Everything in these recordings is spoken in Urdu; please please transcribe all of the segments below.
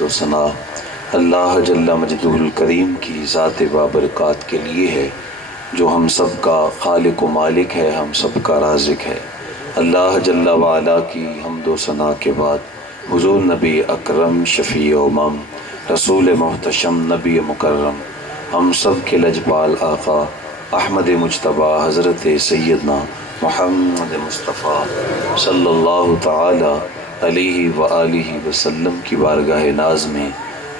حمد و ثنا اللہ جل مجدہ الکریم کی ذات بابرکات کے لیے ہے، جو ہم سب کا خالق و مالک ہے، ہم سب کا رازق ہے۔ اللہ جل وعلا کی حمد و ثنا کے بعد حضور نبی اکرم شفیع امم رسول محتشم نبی مکرم ہم سب کے لجپال آقا احمد مجتبیٰ حضرت سیدنا محمد مصطفیٰ صلی اللہ تعالی علیہ وآلہ وسلم کی بارگاہ ناز میں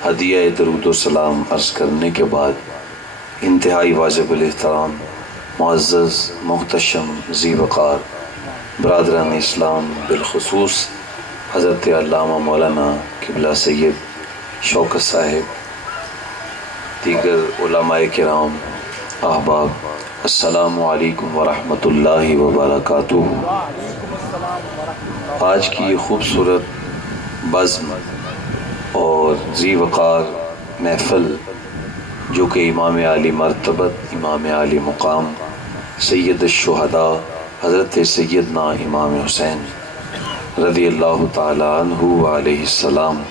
ہدیہ درود و سلام عرض کرنے کے بعد انتہائی واجب الاحترام معزز محتشم ذی وقار برادران اسلام بالخصوص حضرت علامہ مولانا قبلہ سید شوکت صاحب، دیگر علماء کرام، احباب، السلام علیکم ورحمۃ اللہ وبرکاتہ۔ آج کی یہ خوبصورت بزم اور ذی وقار محفل جو کہ امام عالی مرتبت، امام عالی مقام، سید الشہداء حضرت سیدنا امام حسین رضی اللہ تعالی عنہ علیہ السلام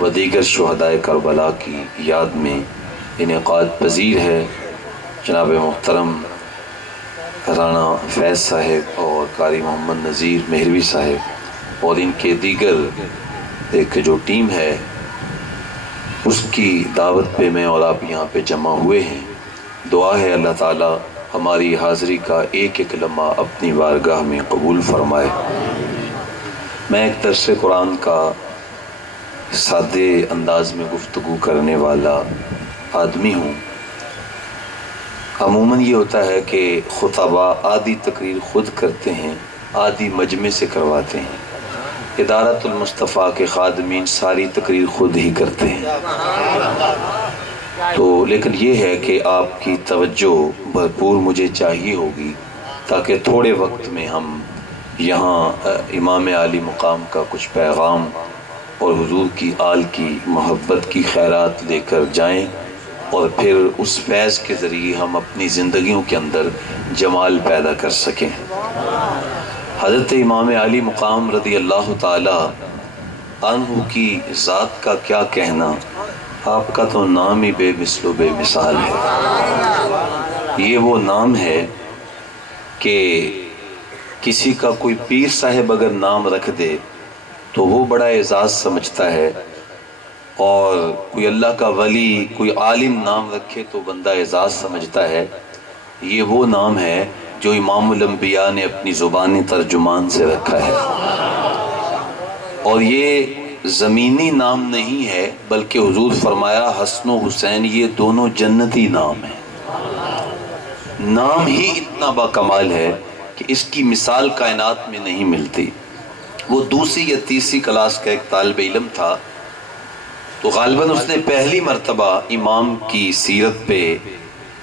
و دیگر شہداء کربلا کی یاد میں انعقاد پذیر ہے، جناب محترم رانا فیض صاحب اور قاری محمد نذیر مہروی صاحب اور ان کے دیگر ایک جو ٹیم ہے اس کی دعوت پہ میں اور آپ یہاں پہ جمع ہوئے ہیں۔ دعا ہے اللہ تعالی ہماری حاضری کا ایک ایک لمحہ اپنی بارگاہ میں قبول فرمائے۔ میں ایک درس قرآن کا سادے انداز میں گفتگو کرنے والا آدمی ہوں۔ عموماً یہ ہوتا ہے کہ خطباء آدھی تقریر خود کرتے ہیں، آدھی مجمع سے کرواتے ہیں۔ ادارۃ المصطفیٰ کے خادمین ساری تقریر خود ہی کرتے ہیں، تو لیکن یہ ہے کہ آپ کی توجہ بھرپور مجھے چاہیے ہوگی تاکہ تھوڑے وقت میں ہم یہاں امام عالی مقام کا کچھ پیغام اور حضور کی آل کی محبت کی خیرات لے کر جائیں اور پھر اس فیض کے ذریعے ہم اپنی زندگیوں کے اندر جمال پیدا کر سکیں۔ حضرت امام عالی مقام رضی اللہ تعالی عنہ کی ذات کا کیا کہنا، آپ کا تو نام ہی بے مثل و بے مثال ہے۔ یہ وہ نام ہے کہ کسی کا کوئی پیر صاحب اگر نام رکھ دے تو وہ بڑا اعزاز سمجھتا ہے، اور کوئی اللہ کا ولی، کوئی عالم نام رکھے تو بندہ اعزاز سمجھتا ہے۔ یہ وہ نام ہے جو امام الانبیاء نے اپنی زبان ترجمان سے رکھا ہے، اور یہ زمینی نام نہیں ہے بلکہ حضور فرمایا حسن و حسین یہ دونوں جنتی نام ہیں۔ نام ہی اتنا با کمال ہے کہ اس کی مثال کائنات میں نہیں ملتی۔ وہ دوسری یا تیسری کلاس کا ایک طالب علم تھا، تو غالباً اس نے پہلی مرتبہ امام کی سیرت پہ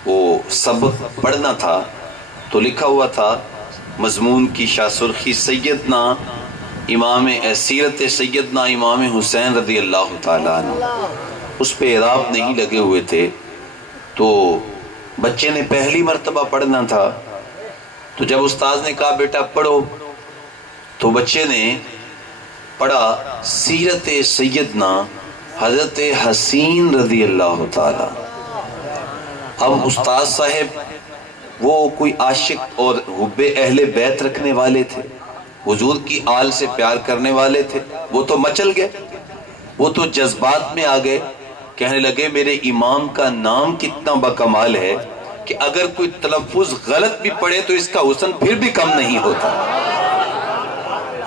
وہ سبق پڑھنا تھا، تو لکھا ہوا تھا مضمون کی شاہ سرخی سیدنا امام سیرت سیدنا امام حسین رضی اللہ تعالیٰ عنہ۔ اس پہ اعراب نہیں لگے ہوئے تھے، تو بچے نے پہلی مرتبہ پڑھنا تھا، تو جب استاذ نے کہا بیٹا پڑھو، تو بچے نے پڑھا سیرت سیدنا حضرت حسین رضی اللہ تعالی۔ اب استاذ صاحب وہ کوئی عاشق اور حب اہل بیت رکھنے والے تھے، حضور کی آل سے پیار کرنے والے تھے، وہ تو مچل گئے، وہ تو جذبات میں آ گئے، کہنے لگے میرے امام کا نام کتنا بکمال ہے کہ اگر کوئی تلفظ غلط بھی پڑے تو اس کا حسن پھر بھی کم نہیں ہوتا۔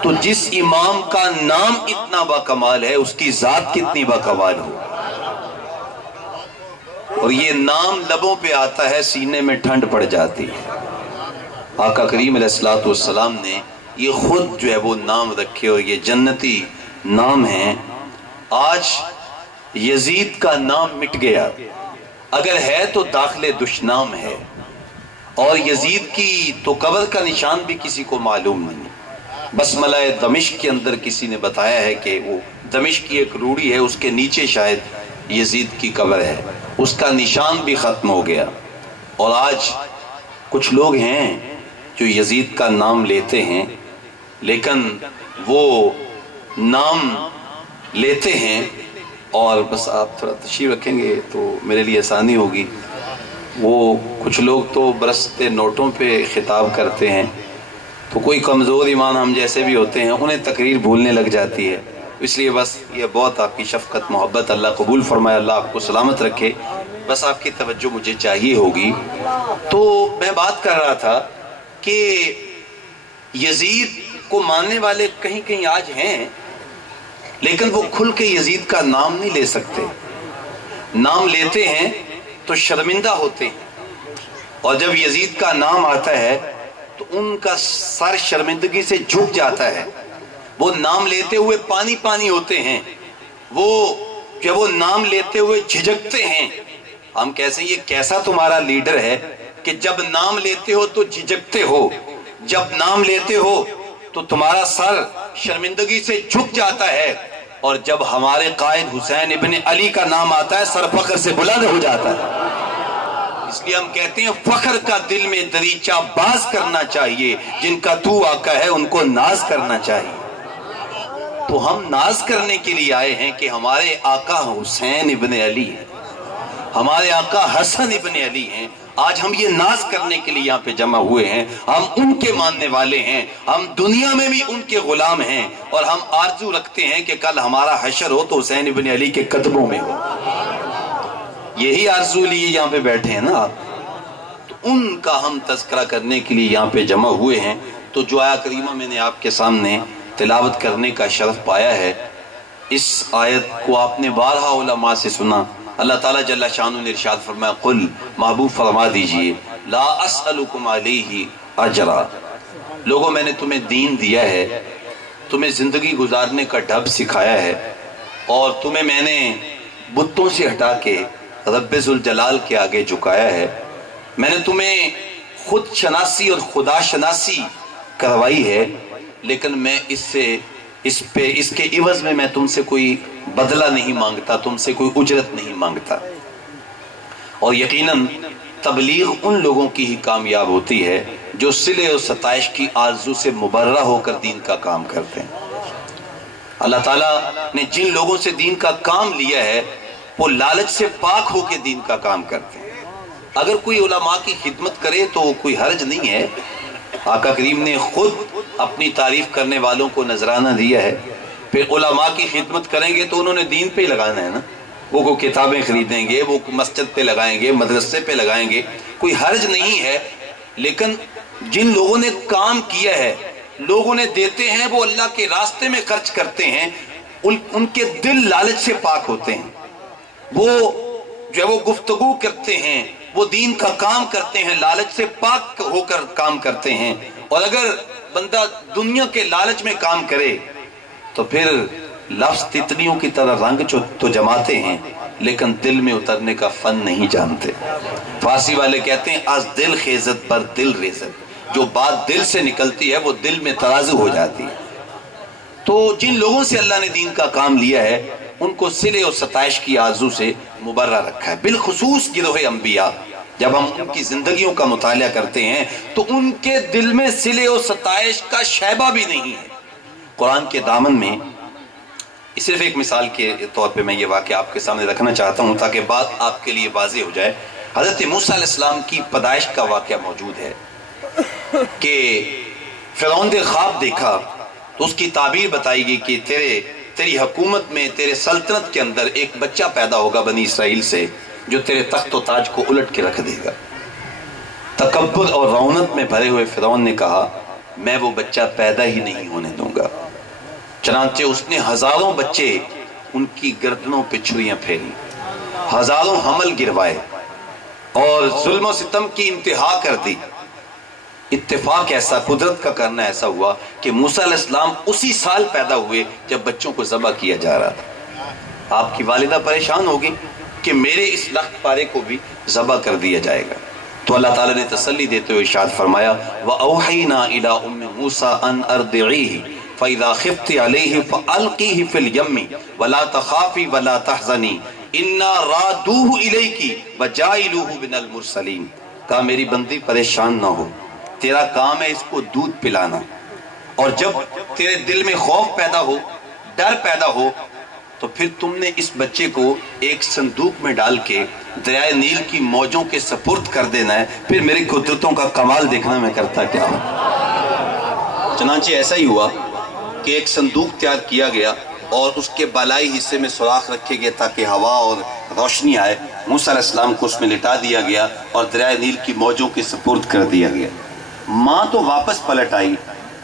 تو جس امام کا نام اتنا باکمال ہے اس کی ذات کتنی باکمال ہو، اور یہ نام لبوں پہ آتا ہے سینے میں ٹھنڈ پڑ جاتی ہے۔ آقا کریم علیہ السلام نے یہ خود جو ہے وہ نام رکھے، اور یہ جنتی نام ہیں۔ آج یزید کا نام مٹ گیا، اگر ہے تو داخل دشنام ہے، اور یزید کی تو قبر کا نشان بھی کسی کو معلوم نہیں۔ بسملہ دمشق کے اندر کسی نے بتایا ہے کہ وہ دمشق کی ایک روڑی ہے، اس کے نیچے شاید یزید کی قبر ہے، اس کا نشان بھی ختم ہو گیا۔ اور آج کچھ لوگ ہیں جو یزید کا نام لیتے ہیں، لیکن وہ نام لیتے ہیں اور بس آپ تھوڑا تشریف رکھیں گے تو میرے لیے آسانی ہوگی۔ وہ کچھ لوگ تو برستے نوٹوں پہ خطاب کرتے ہیں، تو کوئی کمزور ایمان ہم جیسے بھی ہوتے ہیں انہیں تقریر بھولنے لگ جاتی ہے، اس لیے بس یہ بہت آپ کی شفقت محبت، اللہ قبول فرمائے، اللہ آپ کو سلامت رکھے، بس آپ کی توجہ مجھے چاہیے ہوگی۔ تو میں بات کر رہا تھا کہ یزید کو ماننے والے کہیں کہیں آج ہیں، لیکن وہ کھل کے یزید کا نام نہیں لے سکتے، نام لیتے ہیں تو شرمندہ ہوتے ہیں، اور جب یزید کا نام آتا ہے تو ان کا سر شرمندگی سے جھک جاتا ہے، وہ نام لیتے ہوئے پانی پانی ہوتے ہیں، وہ نام لیتے ہوئے جھجکتے ہیں۔ ہم کیسے یہ کیسا تمہارا لیڈر ہے کہ جب نام لیتے ہو تو جھجکتے ہو، جب نام لیتے ہو تو تمہارا سر شرمندگی سے جھک جاتا ہے، اور جب ہمارے قائد حسین ابن علی کا نام آتا ہے سر فخر سے بلند ہو جاتا ہے۔ اس لیے ہم کہتے ہیں فخر کا دل میں دریچہ باز کرنا چاہیے، جن کا تو آقا ہے ان کو ناز کرنا چاہیے۔ تو ہم ناز کرنے کے لیے آئے ہیں کہ ہمارے آقا حسین ابن علی ہیں، ہمارے آقا حسن ابن علی ہیں۔ آج ہم یہ ناز کرنے کے لیے یہاں پہ جمع ہوئے ہیں، ہم ان کے ماننے والے ہیں، ہم دنیا میں بھی ان کے غلام ہیں، اور ہم آرزو رکھتے ہیں کہ کل ہمارا حشر ہو تو حسین ابن علی کے قدموں میں ہو۔ یہی آرزو لیے یہاں پہ بیٹھے ہیں نا آپ، تو ان کا ہم تذکرہ کرنے کے لیے یہاں پہ جمع ہوئے ہیں۔ تو جو آیت کریمہ میں نے آپ کے سامنے تلاوت کرنے کا شرف پایا ہے، اس آیت کو آپ نے بارہا علماء سے سنا۔ اللہ تعالیٰ جل شانہ نے ارشاد فرمایا، قل محبوب فرما دیجئے، لا اسألکم علیہ اجرا، لوگوں میں نے تمہیں دین دیا ہے، تمہیں زندگی گزارنے کا ڈھب سکھایا ہے، اور تمہیں میں نے بتوں سے ہٹا کے رب ذوالجلال کے آگے جھکایا ہے، میں نے تمہیں خود شناسی اور خدا شناسی کروائی ہے، لیکن میں اس کے عوض میں تم سے کوئی بدلہ نہیں مانگتا، تم سے کوئی اجرت نہیں مانگتا۔ اور یقیناً تبلیغ ان لوگوں کی ہی کامیاب ہوتی ہے جو صلح و ستائش کی آرزو سے مبرہ ہو کر دین کا کام کرتے ہیں۔ اللہ تعالیٰ نے جن لوگوں سے دین کا کام لیا ہے وہ لالچ سے پاک ہو کے دین کا کام کرتے ہیں۔ اگر کوئی علماء کی خدمت کرے تو کوئی حرج نہیں ہے، آقا کریم نے خود اپنی تعریف کرنے والوں کو نذرانہ دیا ہے، پھر علماء کی خدمت کریں گے تو انہوں نے دین پہ ہی لگانا ہے نا، وہ کتابیں خریدیں گے، وہ مسجد پہ لگائیں گے، مدرسے پہ لگائیں گے، کوئی حرج نہیں ہے۔ لیکن جن لوگوں نے کام کیا ہے، لوگوں نے دیتے ہیں، وہ اللہ کے راستے میں خرچ کرتے ہیں، ان کے دل لالچ سے پاک ہوتے ہیں، وہ گفتگو کرتے ہیں، وہ دین کا کام کرتے ہیں، لالچ سے پاک ہو کر کام کرتے ہیں۔ اور اگر بندہ دنیا کے لالچ میں کام کرے تو پھر لفظ تتلیوں کی طرح رنگ تو جماتے ہیں، لیکن دل میں اترنے کا فن نہیں جانتے۔ فارسی والے کہتے ہیں از دل خیزت بر دل ریزت، جو بات دل سے نکلتی ہے وہ دل میں ترازو ہو جاتی ہے۔ تو جن لوگوں سے اللہ نے دین کا کام لیا ہے ان کو صلح و ستائش کی آرزو سے مبرہ رکھا ہے، بالخصوص گروہ انبیاء۔ جب ہم ان کی زندگیوں کا مطالعہ کرتے ہیں تو ان کے دل میں صلح و ستائش کا شیبہ بھی نہیں ہے۔ قرآن کے دامن میں صرف ایک مثال کے طور پہ میں یہ واقعہ آپ کے سامنے رکھنا چاہتا ہوں تاکہ بات آپ کے لیے واضح ہو جائے۔ حضرت موسیٰ علیہ السلام کی پیدائش کا واقعہ موجود ہے کہ فرعون نے خواب دیکھا تو اس کی تعبیر بتائی گئی کہ تیری حکومت میں، تیرے سلطنت کے اندر ایک بچہ پیدا ہوگا بنی اسرائیل سے جو تیرے تخت و تاج کو الٹ کے رکھ دے گا۔ تکبر اور رونق میں بھرے ہوئے فرعون نے کہا میں وہ بچہ پیدا ہی نہیں ہونے دوں گا۔ چنانچہ اس نے ہزاروں بچے ان کی گردنوں پہ چھریاں پھیری، ہزاروں حمل گروائے اور ظلم و ستم کی انتہا کر دی۔ اتفاق ایسا، قدرت کا کرنا ایسا ہوا کہ موسیٰ علیہ السلام اسی سال پیدا ہوئے جب بچوں کو ذبح کیا جا رہا تھا۔ آپ کی والدہ پریشان ہوگی کہ میرے اس لخت پارے کو بھی ذبح کر دیا جائے گا، تو اللہ تعالیٰ نے تسلی دیتے ہوئے ارشاد فرمایا وَأَوْحَيْنَا إِلَىٰ أُمِّ مُوسَىٰ أَنْ أَرْضِعِيهِ فَإِذَا خِفْتِ عَلَيْهِ فَأَلْقِيهِ فِي الْيَمِّ وَلَا تَخَافِي وَلَا تَحْزَنِي إِنَّا رَادُوهُ إِلَيْكِ وَجَاعِلُوهُ مِنَ الْمُرْسَلِينَ۔ کہا میری بندی پریشان نہ ہو، تیرا کام ہے اس کو دودھ پلانا، اور جب تیرے دل میں خوف پیدا ہو، ڈر پیدا ہو، تو پھر تم نے اس بچے کو ایک صندوق میں ڈال کے دریائے نیل کی موجوں کے سپرد کر دینا ہے، پھر میری قدرتوں کا کمال دیکھنا میں کرتا کیا ہوں۔ چنانچہ ایسا ہی ہوا کہ ایک صندوق تیار کیا گیا اور اس کے بالائی حصے میں سوراخ رکھے گئے تاکہ ہوا اور روشنی آئے۔ موسیٰ علیہ السلام کو اس میں لٹا دیا گیا اور دریائے نیل کی موجوں کے سپرد کر دیا گیا۔ ماں تو واپس پلٹ آئی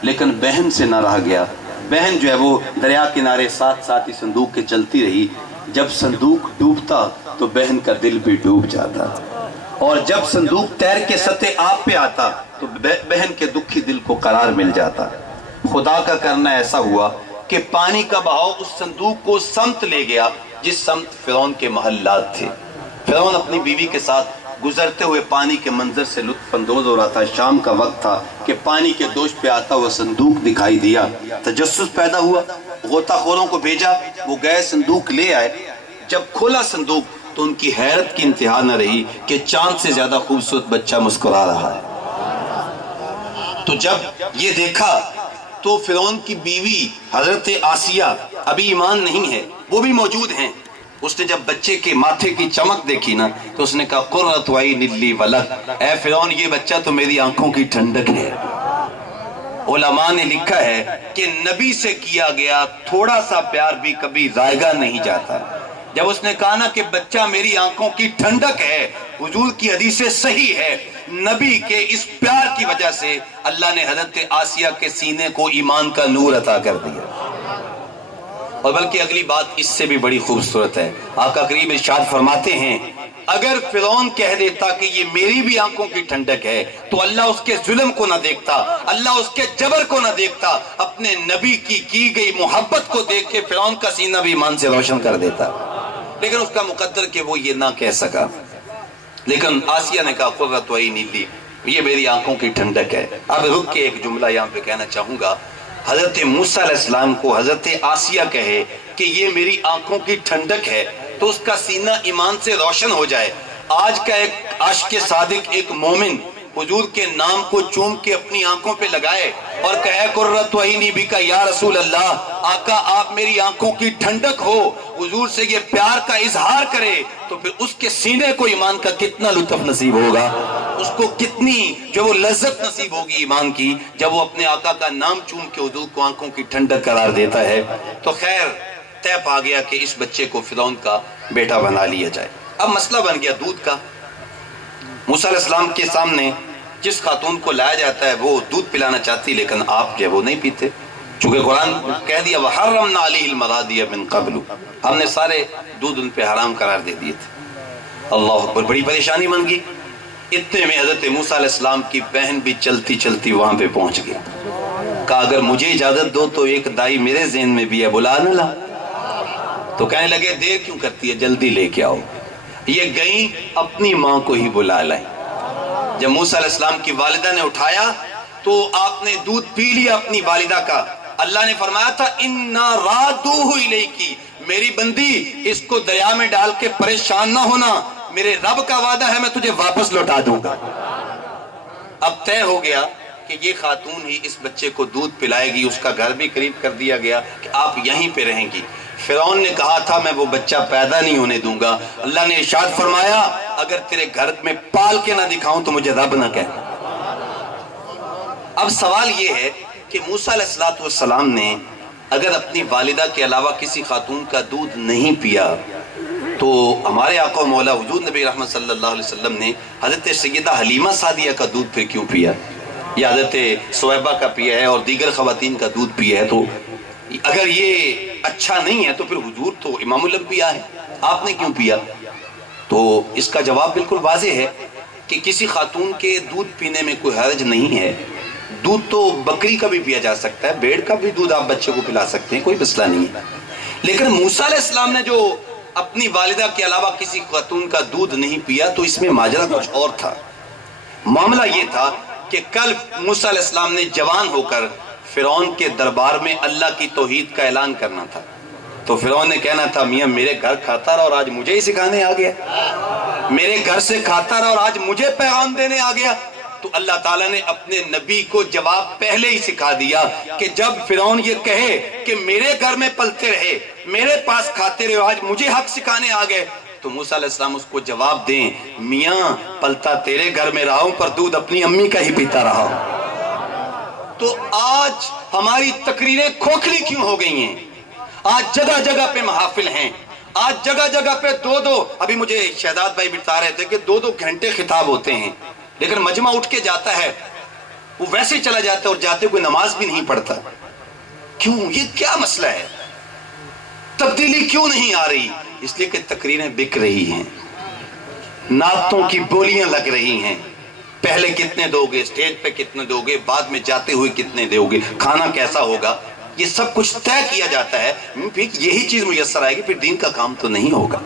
لیکن بہن سے نہ رہا گیا۔ بہن جو ہے وہ دریا کنارے ساتھ ساتھ ہی صندوق کے چلتی رہی۔ جب صندوق ڈوبتا تو بہن کا دل بھی ڈوب جاتا، اور جب صندوق تیر کے سطح آب پہ آتا تو بہن کے دکھی دل کو قرار مل جاتا۔ خدا کا کرنا ایسا ہوا کہ پانی کا بہاؤ اس صندوق کو سمت لے گیا جس سمت فرعون کے محلات تھے۔ فرعون اپنی بیوی کے ساتھ گزرتے ہوئے پانی کے منظر سے لطف اندوز ہو رہا تھا۔ شام کا وقت تھا کہ پانی کے دوش پہ آتا ہوا صندوق دکھائی دیا۔ تجسس پیدا ہوا، غوطہ خوروں کو بھیجا، وہ گئے صندوق لے آئے۔ جب کھولا صندوق تو ان کی حیرت کی انتہا نہ رہی کہ چاند سے زیادہ خوبصورت بچہ مسکرا رہا ہے۔ تو جب یہ دیکھا تو فرعون کی بیوی حضرت آسیہ، ابھی ایمان نہیں ہے، وہ بھی موجود ہیں۔ اس نے جب بچے کے ماتھے کی چمک دیکھی نا تو اس نے کہا قرۃ عین لی ولک، اے فرعون یہ بچہ تو میری آنکھوں کی ٹھنڈک ہے۔ علماء نے لکھا ہے کہ نبی سے کیا گیا تھوڑا سا پیار بھی کبھی ضائع نہیں جاتا۔ جب اس نے کہا نا کہ بچہ میری آنکھوں کی ٹھنڈک ہے، حضور کی حدیث صحیح ہے، نبی کے اس پیار کی وجہ سے اللہ نے حضرت آسیہ کے سینے کو ایمان کا نور عطا کر دیا۔ اور بلکہ اگلی بات اس سے بھی بڑی خوبصورت ہے۔ آقا کریم ارشاد فرماتے ہیں اگر فرعون کہہ دیتا کہ یہ میری بھی آنکھوں کی ٹھنڈک ہے تو اللہ اس کے ظلم کو نہ دیکھتا، اللہ اس کے جبر کو نہ دیکھتا، اپنے نبی کی گئی محبت کو دیکھ کے فرعون کا سینہ بھی ایمان سے روشن کر دیتا۔ لیکن اس کا مقدر کہ وہ یہ نہ کہہ سکا۔ لیکن آسیہ نے کہا قرۃ عین لی، یہ میری آنکھوں کی ٹھنڈک ہے۔ اب رک کے ایک جملہ یہاں پہ کہنا چاہوں گا۔ حضرت موسیٰ علیہ السلام کو حضرت آسیہ کہے کہ یہ میری آنکھوں کی ٹھنڈک ہے تو اس کا سینہ ایمان سے روشن ہو جائے۔ آج کا ایک عاشق صادق، ایک مومن حضور کے نام کو چوم کے اپنی آنکھوں پہ لگائے اور کہے قرۃ عینی بک یا رسول اللہ، آقا آپ میری آنکھوں کی ٹھنڈک ہو، حضور سے یہ پیار کا اظہار کرے، تو پھر اس کے سینے کو ایمان کا کتنا لطف نصیب ہوگا، اس کو کتنی جو وہ لذت نصیب ہوگی ایمان کی جب وہ اپنے آقا کا نام چوم کے حضور کو آنکھوں کی ٹھنڈک قرار دیتا ہے۔ تو خیر طے پا گیا کہ اس بچے کو فرعون کا بیٹا بنا لیا جائے۔ اب مسئلہ بن گیا دودھ کا۔ موسیٰ علیہ السلام کے سامنے جس خاتون کو لایا جاتا ہے وہ دودھ پلانا چاہتی، لیکن آپ جو ہے وہ نہیں پیتے، چونکہ قرآن کہہ دیا وَحَرَّمْنَا عَلَيْهِ الْمَرَاضِعَ مِن قَبْلُ، ہم نے سارے دودھ ان پہ حرام قرار دے دیے تھے۔ اللہ اکبر، بڑی پریشانی بن گئی۔ اتنے میں حضرت موسیٰ علیہ السلام کی بہن بھی چلتی چلتی وہاں پہ پہنچ گئی۔ کہا اگر مجھے اجازت دو تو ایک دائی میرے ذہن میں بھی ہے، بلا نہ لا۔ تو کہنے لگے دیر کیوں کرتی ہے، جلدی لے کے آؤ۔ یہ گئیں اپنی ماں کو ہی بلا لائیں۔ جب موسیٰ علیہ السلام کی والدہ نے اٹھایا تو آپ نے دودھ پی لیا اپنی والدہ کا۔ اللہ نے فرمایا تھا اِنَّا رَادُوهُ إِلَيْكِ، میری بندی اس کو دریا میں ڈال کے پریشان نہ ہونا، میرے رب کا وعدہ ہے میں تجھے واپس لوٹا دوں گا۔ اب طے ہو گیا کہ یہ خاتون ہی اس بچے کو دودھ پلائے گی، اس کا گھر بھی قریب کر دیا گیا کہ آپ یہیں پہ رہیں گی۔ فرعون نے کہا تھا میں وہ بچہ پیدا نہیں ہونے دوں گا، اللہ نے ارشاد فرمایا اگر تیرے گھر میں پال کے نہ دکھاؤں تو مجھے رب نہ کہہ۔ اب سوال یہ ہے کہ موسیٰ علیہ السلام نے اگر اپنی والدہ کے علاوہ کسی خاتون کا دودھ نہیں پیا تو ہمارے آقا و مولا حضور نبی رحمت صلی اللہ علیہ وسلم نے حضرت سیدہ حلیمہ سعدیہ کا دودھ پھر کیوں پیا، یا حضرت سویبہ کا پیا ہے اور دیگر خواتین کا دودھ پیا ہے؟ تو اگر یہ اچھا نہیں ہے تو پھر حضور تو امام الانبیاء ہے، آپ نے کیوں پیا؟ تو اس کا جواب بالکل واضح ہے کہ کسی خاتون کے دودھ پینے میں کوئی حرج نہیں ہے۔ دودھ تو بکری کا بھی پیا جا سکتا ہے، بھیڑ کا بھی دودھ آپ بچے کو پلا سکتے ہیں، کوئی مسئلہ نہیں ہے۔ لیکن موسیٰ علیہ السلام نے جو اپنی والدہ کے علاوہ کسی خاتون کا دودھ نہیں پیا تو اس میں ماجرا کچھ اور تھا۔ معاملہ یہ تھا کہ کل موسیٰ علیہ السلام نے جوان ہو کر فرعون کے دربار میں اللہ کی توحید کا اعلان کرنا تھا، تو فرعون نے کہنا تھا میاں میرے گھر کھاتا رہا اور آج مجھے ہی سکھانے آ گیا، میرے گھر سے کھاتا رہا اور آج مجھے پیغام دینے آ گیا۔ تو اللہ تعالیٰ نے اپنے نبی کو جواب پہلے ہی سکھا دیا کہ جب فرعون یہ کہے کہ میرے گھر میں پلتے رہے، میرے پاس کھاتے رہے، آج مجھے حق سکھانے آ گئے، تو موسیٰ علیہ السلام اس کو جواب دیں، میاں پلتا تیرے گھر میں رہا ہوں پر دودھ اپنی امی کا ہی پیتا رہا ہوں۔ تو آج ہماری تقریریں کھوکھلی کیوں ہو گئی ہیں؟ آج جگہ جگہ پہ محافل ہیں، آج جگہ جگہ پہ دو ابھی مجھے شہزاد بھائی بتا رہے تھے کہ 2 گھنٹے خطاب ہوتے ہیں، لیکن مجمع اٹھ کے جاتا ہے، وہ ویسے ہی چلا جاتا ہے اور جاتے کوئی نماز بھی نہیں پڑھتا۔ کیوں؟ یہ کیا مسئلہ ہے؟ تبدیلی کیوں نہیں آ رہی؟ اس لیے کہ تقریریں بک رہی ہیں، نعتوں کی بولیاں لگ رہی ہیں، پہلے کتنے دو گے، اسٹیج پہ کتنے دو گے، بعد میں جاتے ہوئے کتنے دو گے، کھانا کیسا ہوگا، یہ سب کچھ طے کیا جاتا ہے، پھر یہی چیز میسر آئے گی، پھر دین کا کام تو نہیں ہوگا۔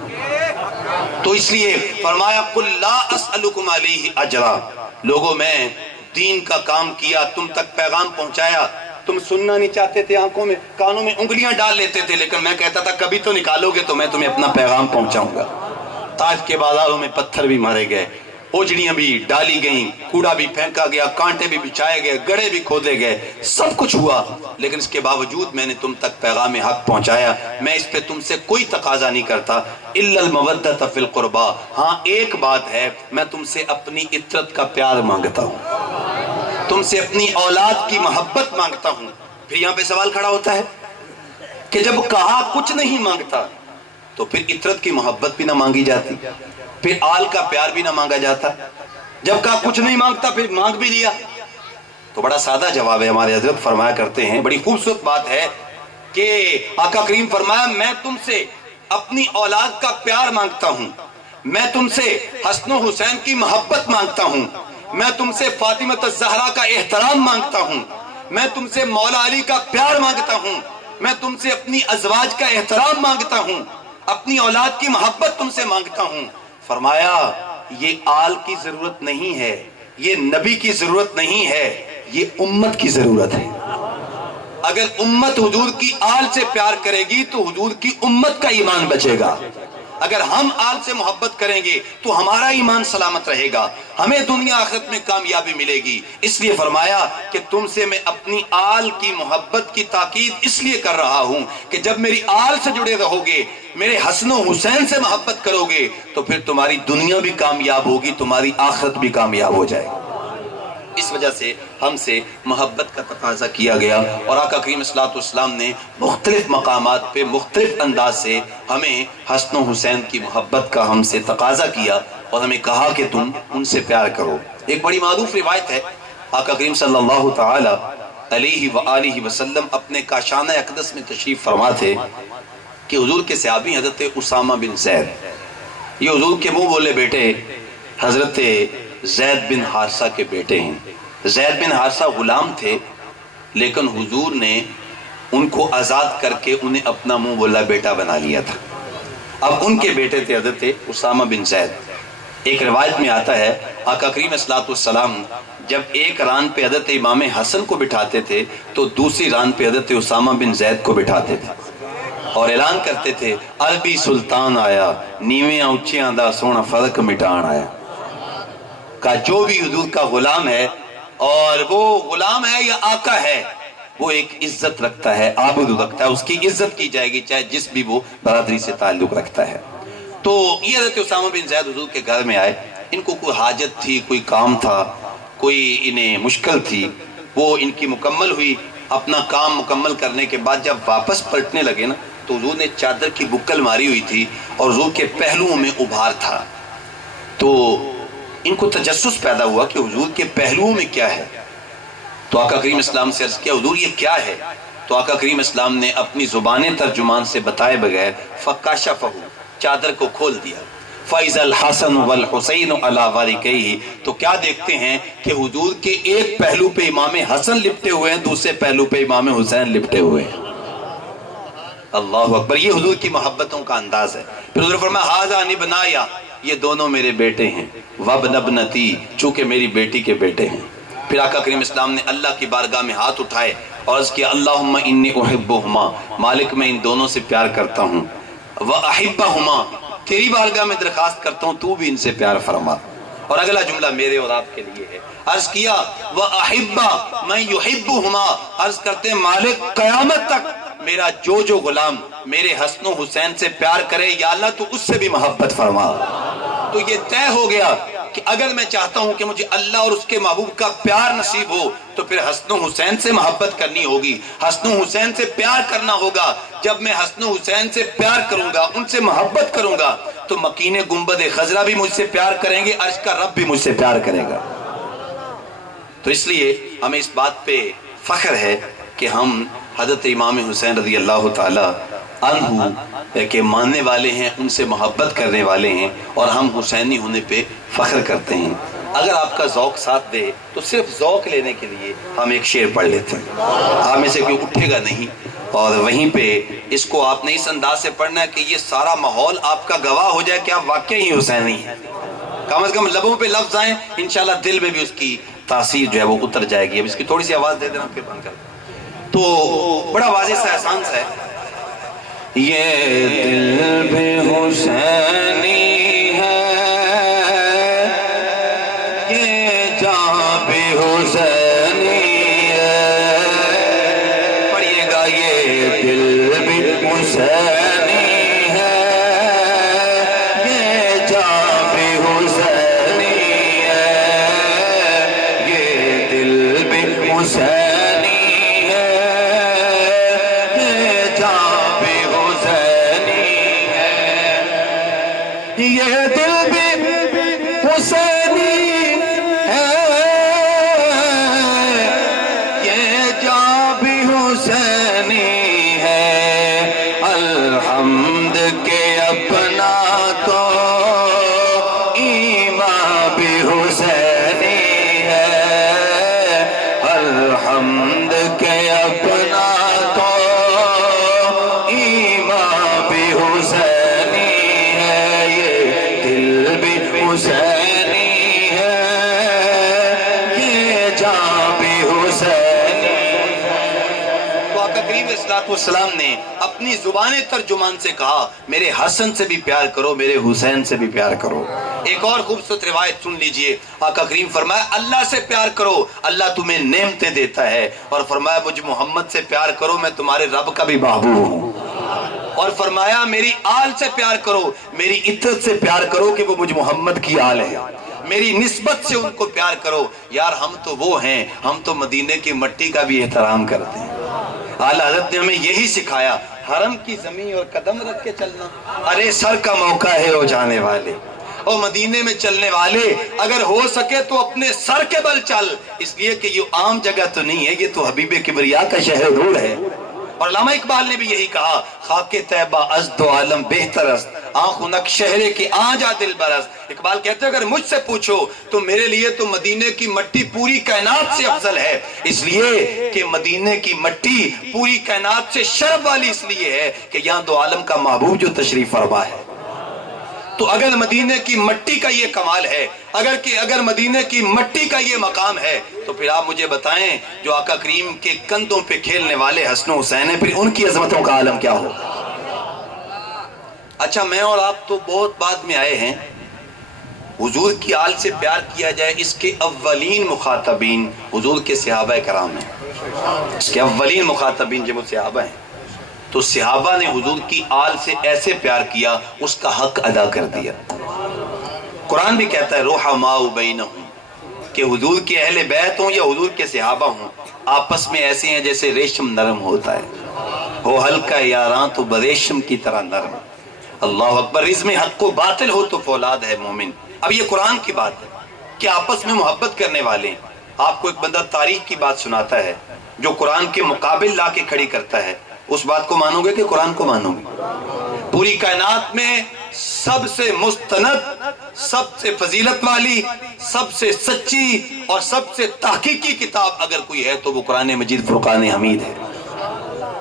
تو اس لیے فرمایا قُلْ لَا أَسْأَلُكُمْ عَلَيْهِ أَجْرًا، لوگوں میں دین کا کام کیا، تم تک پیغام پہنچایا، تم سننا نہیں چاہتے تھے، آنکھوں میں کانوں میں انگلیاں ڈال لیتے تھے، لیکن میں کہتا تھا کبھی تو نکالو گے تو میں تمہیں اپنا پیغام پہنچاؤں گا۔ طائف کے بازاروں میں پتھر بھی مارے گئے، اوجڑیاں بھی ڈالی گئیں، کوڑا بھی پھینکا گیا، کانٹے بھی بچھائے گئے، گڑھے بھی کھودے گئے، سب کچھ ہوا، لیکن اس کے باوجود میں نے تم تک پیغام حق پہنچایا۔ میں اس پہ تم سے کوئی تقاضا نہیں کرتا الا المودۃ فی القربى، ہاں ایک بات ہے، میں تم سے اپنی عطرت کا پیار مانگتا ہوں، تم سے اپنی اولاد کی محبت مانگتا ہوں۔ پھر یہاں پہ سوال کھڑا ہوتا ہے کہ جب کہا کچھ نہیں مانگتا تو پھر عطرت کی محبت بھی نہ مانگی جاتی، پھر آل کا پیار بھی نہ مانگا جاتا، جب کہا کچھ نہیں مانگتا پھر مانگ بھی لیا۔ تو بڑا سادہ جواب ہے، ہمارے حضرت فرمایا کرتے ہیں، بڑی خوبصورت بات ہے کہ آقا کریم فرمایا میں تم سے اپنی اولاد کا پیار مانگتا ہوں، میں تم سے حسن و حسین کی محبت مانگتا ہوں، میں تم سے فاطمہ الزہرا کا احترام مانگتا ہوں، میں تم سے مولا علی کا پیار مانگتا ہوں، میں تم سے اپنی ازواج کا احترام مانگتا ہوں، اپنی اولاد کی محبت تم سے مانگتا ہوں۔ فرمایا یہ آل کی ضرورت نہیں ہے، یہ نبی کی ضرورت نہیں ہے، یہ امت کی ضرورت ہے۔ اگر امت حضور کی آل سے پیار کرے گی تو حضور کی امت کا ایمان بچے گا، اگر ہم آل سے محبت کریں گے تو ہمارا ایمان سلامت رہے گا، ہمیں دنیا آخرت میں کامیابی ملے گی۔ اس لیے فرمایا کہ تم سے میں اپنی آل کی محبت کی تاکید اس لیے کر رہا ہوں کہ جب میری آل سے جڑے رہو گے، میرے حسن و حسین سے محبت کرو گے تو پھر تمہاری دنیا بھی کامیاب ہوگی، تمہاری آخرت بھی کامیاب ہو جائے گی۔ اس وجہ سے ہم سے محبت کا تقاضا کیا گیا، اور آقا کریم صلی اللہ علیہ وسلم نے مختلف مقامات پہ مختلف انداز سے ہمیں حسن و حسین کی محبت کا ہم سے تقاضا کیا، اور ہمیں کہا کہ تم ان سے پیار کرو۔ ایک بڑی معروف روایت ہے، آقا کریم صلی اللہ تعالی علیہ وآلہ وسلم اپنے کاشانہ اقدس میں تشریف فرما تھے کہ حضور کے صحابی حضرت اسامہ بن زید، یہ حضور کے منہ بولے بیٹے حضرت زید بن حارثہ کے بیٹے ہیں۔ زید بن حارثہ غلام تھے، لیکن حضور نے ان کو آزاد کر کے انہیں اپنا منہ بولا بیٹا بنا لیا تھا۔ اب ان کے بیٹے تھے حضرت اسامہ بن زید۔ ایک روایت میں آتا ہے آقا کریم صلی اللہ علیہ وسلم جب ایک ران پہ حضرت امام حسن کو بٹھاتے تھے تو دوسری ران پہ حضرت اسامہ بن زید کو بٹھاتے تھے، اور اعلان کرتے تھے عربی سلطان آیا، نیویں اونچیاں دا سونا فرق مٹان آیا۔ کا جو بھی حضور کا غلام ہے، اور وہ غلام ہے یا آقا ہے، وہ ایک عزت رکھتا ہے، عابد رکھتا ہے، اس کی عزت کی جائے گی چاہے جس بھی وہ برادری سے تعلق رکھتا ہے۔ تو یہ حضرت اسامہ بن زید حضور کے گھر میں آئے، ان کو کوئی حاجت تھی، کوئی کام تھا، کوئی انہیں مشکل تھی، وہ ان کی مکمل ہوئی۔ اپنا کام مکمل کرنے کے بعد جب واپس پلٹنے لگے نا تو حضور نے چادر کی بکل ماری ہوئی تھی اور حضور کے پہلوؤں میں ابھار تھا، تو ان کو تجسس پیدا ہوا کہ حضور کے پہلوؤں میں کیا ہے۔ تو آقا کریم اسلام سے عرض کیا حضور یہ کیا ہے؟ تو آقا کریم اسلام نے اپنی زبان ترجمان سے بتائے بغیر فکاشفہ، چادر کو کھول دیا۔ فَإِذَا الْحَسَنُ وَالْحُسَيْنُ عَلَى وَارِكَيْهِ، تو کیا دیکھتے ہیں کہ حضور کے ایک پہلو پہ امام حسن لپٹے ہوئے ہیں، دوسرے پہلو پہ امام حسین لپٹے ہوئے ہیں۔ اللہ اکبر، یہ حضور کی محبتوں کا انداز ہے۔ پھر حضور فرمایا ھذان ابنایا، یہ دونوں میرے بیٹے ہیں، وابن ابنتی، چونکہ میری بیٹی کے بیٹے ہیں۔ پھر آقا کریم اسلام نے اللہ کی بارگاہ میں ہاتھ اٹھائے اور عرض کیا اللہم انی احبہما، مالک میں ان دونوں سے پیار کرتا ہوں، واحبہما، تیری بارگاہ میں درخواست کرتا ہوں تو بھی ان سے پیار فرما۔ اور اگلا جملہ میرے اور آپ کے لیے ہے. عرض کیا وَأَحِبَّ مَن يُحِبُّهُمَا، عرض کرتے ہیں مالک قیامت تک میرا جو غلام میرے حسن و حسین سے پیار کرے یا اللہ تو اس سے بھی محبت فرما. تو یہ طے ہو گیا کہ اگر میں چاہتا ہوں کہ مجھے اللہ اور اس کے محبوب کا پیار نصیب ہو تو پھر حسن و حسین سے محبت کرنی ہوگی، حسن و حسین سے پیار کرنا ہوگا. جب میں حسن و حسین سے پیار کروں گا، ان سے محبت کروں گا، تو مکین گنبد خضرا بھی مجھ سے پیار کریں گے، عرش کا رب بھی مجھ سے پیار کرے گا. تو اس لیے ہمیں اس بات پہ فخر ہے کہ ہم حضرت امام حسین رضی اللہ تعالی عنہ کے ماننے والے ہیں، ان سے محبت کرنے والے ہیں، اور ہم حسینی ہونے پہ فخر کرتے ہیں. اگر آپ کا ذوق ساتھ دے تو صرف ذوق لینے کے لیے ہم ایک شعر پڑھ لیتے ہیں. آپ میں سے کوئی اٹھے گا نہیں، اور وہیں پہ اس کو آپ نے اس انداز سے پڑھنا ہے کہ یہ سارا ماحول آپ کا گواہ ہو جائے کہ آپ واقعی ہی حسینی ہیں. کم از کم لبوں پہ لفظ آئیں، انشاءاللہ دل میں بھی اس کی تاثیر جو ہے وہ اتر جائے گی. اب اس کی تھوڑی سی آواز دے دینا پھر بند کر دیں. تو بڑا واضح سا احسان سا ہے. یہ دل بھی حسینی ہے، یہ جان بھی حسینی ہے. پڑھیے گا یہ دل بھی حسینی ہے، یہ جان بھی حسینی ہے، یہ دل بھی حسینی السلام نے اپنی زبان ترجمان سے کہا میرے حسن سے بھی پیار کرو، میرے حسین سے بھی پیار کرو. ایک اور خوبصورت روایت سن لیجئے. آقا کریم فرمایا اللہ سے پیار کرو، اللہ تمہیں نعمتیں دیتا ہے، اور فرمایا مجھ محمد سے پیار کرو، میں تمہارے رب کا بھی محبوب ہوں. اور فرمایا میری آل سے پیار کرو، میری عطرت سے پیار کرو کہ وہ مجھ محمد کی آل ہے، میری نسبت سے ان کو پیار کرو. یار ہم تو وہ ہیں، ہم تو مدینے کی مٹی کا بھی احترام کرتے ہیں. اعلیٰ حضرت نے ہمیں یہی سکھایا، حرم کی زمین اور قدم رکھ کے چلنا. ارے سر کا موقع ہے او جانے والے، اور مدینے میں چلنے والے اگر ہو سکے تو اپنے سر کے بل چل، اس لیے کہ یہ عام جگہ تو نہیں ہے، یہ تو حبیب کبریا کا شہر نور ہے. اور علامہ اقبال نے بھی یہی کہا خاک طیبہ از دو عالم بہتر است، آنکھ نک شہرے کی آجا دل برست. اقبال کہتے ہیں اگر مجھ سے پوچھو تو میرے لیے تو مدینے کی مٹی پوری کائنات سے افضل ہے، اس لیے کہ مدینے کی مٹی پوری کائنات سے شرف والی اس لیے ہے کہ یہاں دو عالم کا محبوب جو تشریف فرما ہے. تو اگر مدینے کی مٹی کا یہ کمال ہے، اگر مدینے کی مٹی کا یہ مقام ہے، تو پھر آپ مجھے بتائیں جو آقا کریم کے کندھوں پہ کھیلنے والے حسن و حسین ہیں، پھر ان کی عظمتوں کا عالم کیا ہو. اچھا میں اور آپ تو بہت بعد میں آئے ہیں. حضور کی آل سے پیار کیا جائے، اس کے اولین مخاطبین حضور کے صحابہ کرام ہیں. اس کے اولین مخاطبین جو صحابہ ہیں، تو صحابہ نے حضور کی آل سے ایسے پیار کیا، اس کا حق ادا کر دیا. قرآن بھی کہتا ہے رحماء بینہم، کہ حضور کے اہل بیت ہوں یا حضور کے صحابہ ہوں، آپس میں ایسے ہیں جیسے ریشم نرم ہوتا ہے، ہو ہلکا یاراں تو بریشم کی طرح نرم. اللہ اکبر. رزم حق کو باطل ہو تو فولاد ہے مومن. اب یہ قرآن کی بات ہے کہ آپس میں محبت کرنے والے ہیں. آپ کو ایک بندہ تاریخ کی بات سناتا ہے جو قرآن کے مقابل لا کے کھڑی کرتا ہے، اس بات کو مانو گے کہ قرآن کو مانو گے؟ پوری کائنات میں سب سے مستند، سب سے فضیلت والی، سب سے سچی اور سب سے تحقیقی کتاب اگر کوئی ہے تو وہ قرآن مجید فرقان حمید ہے.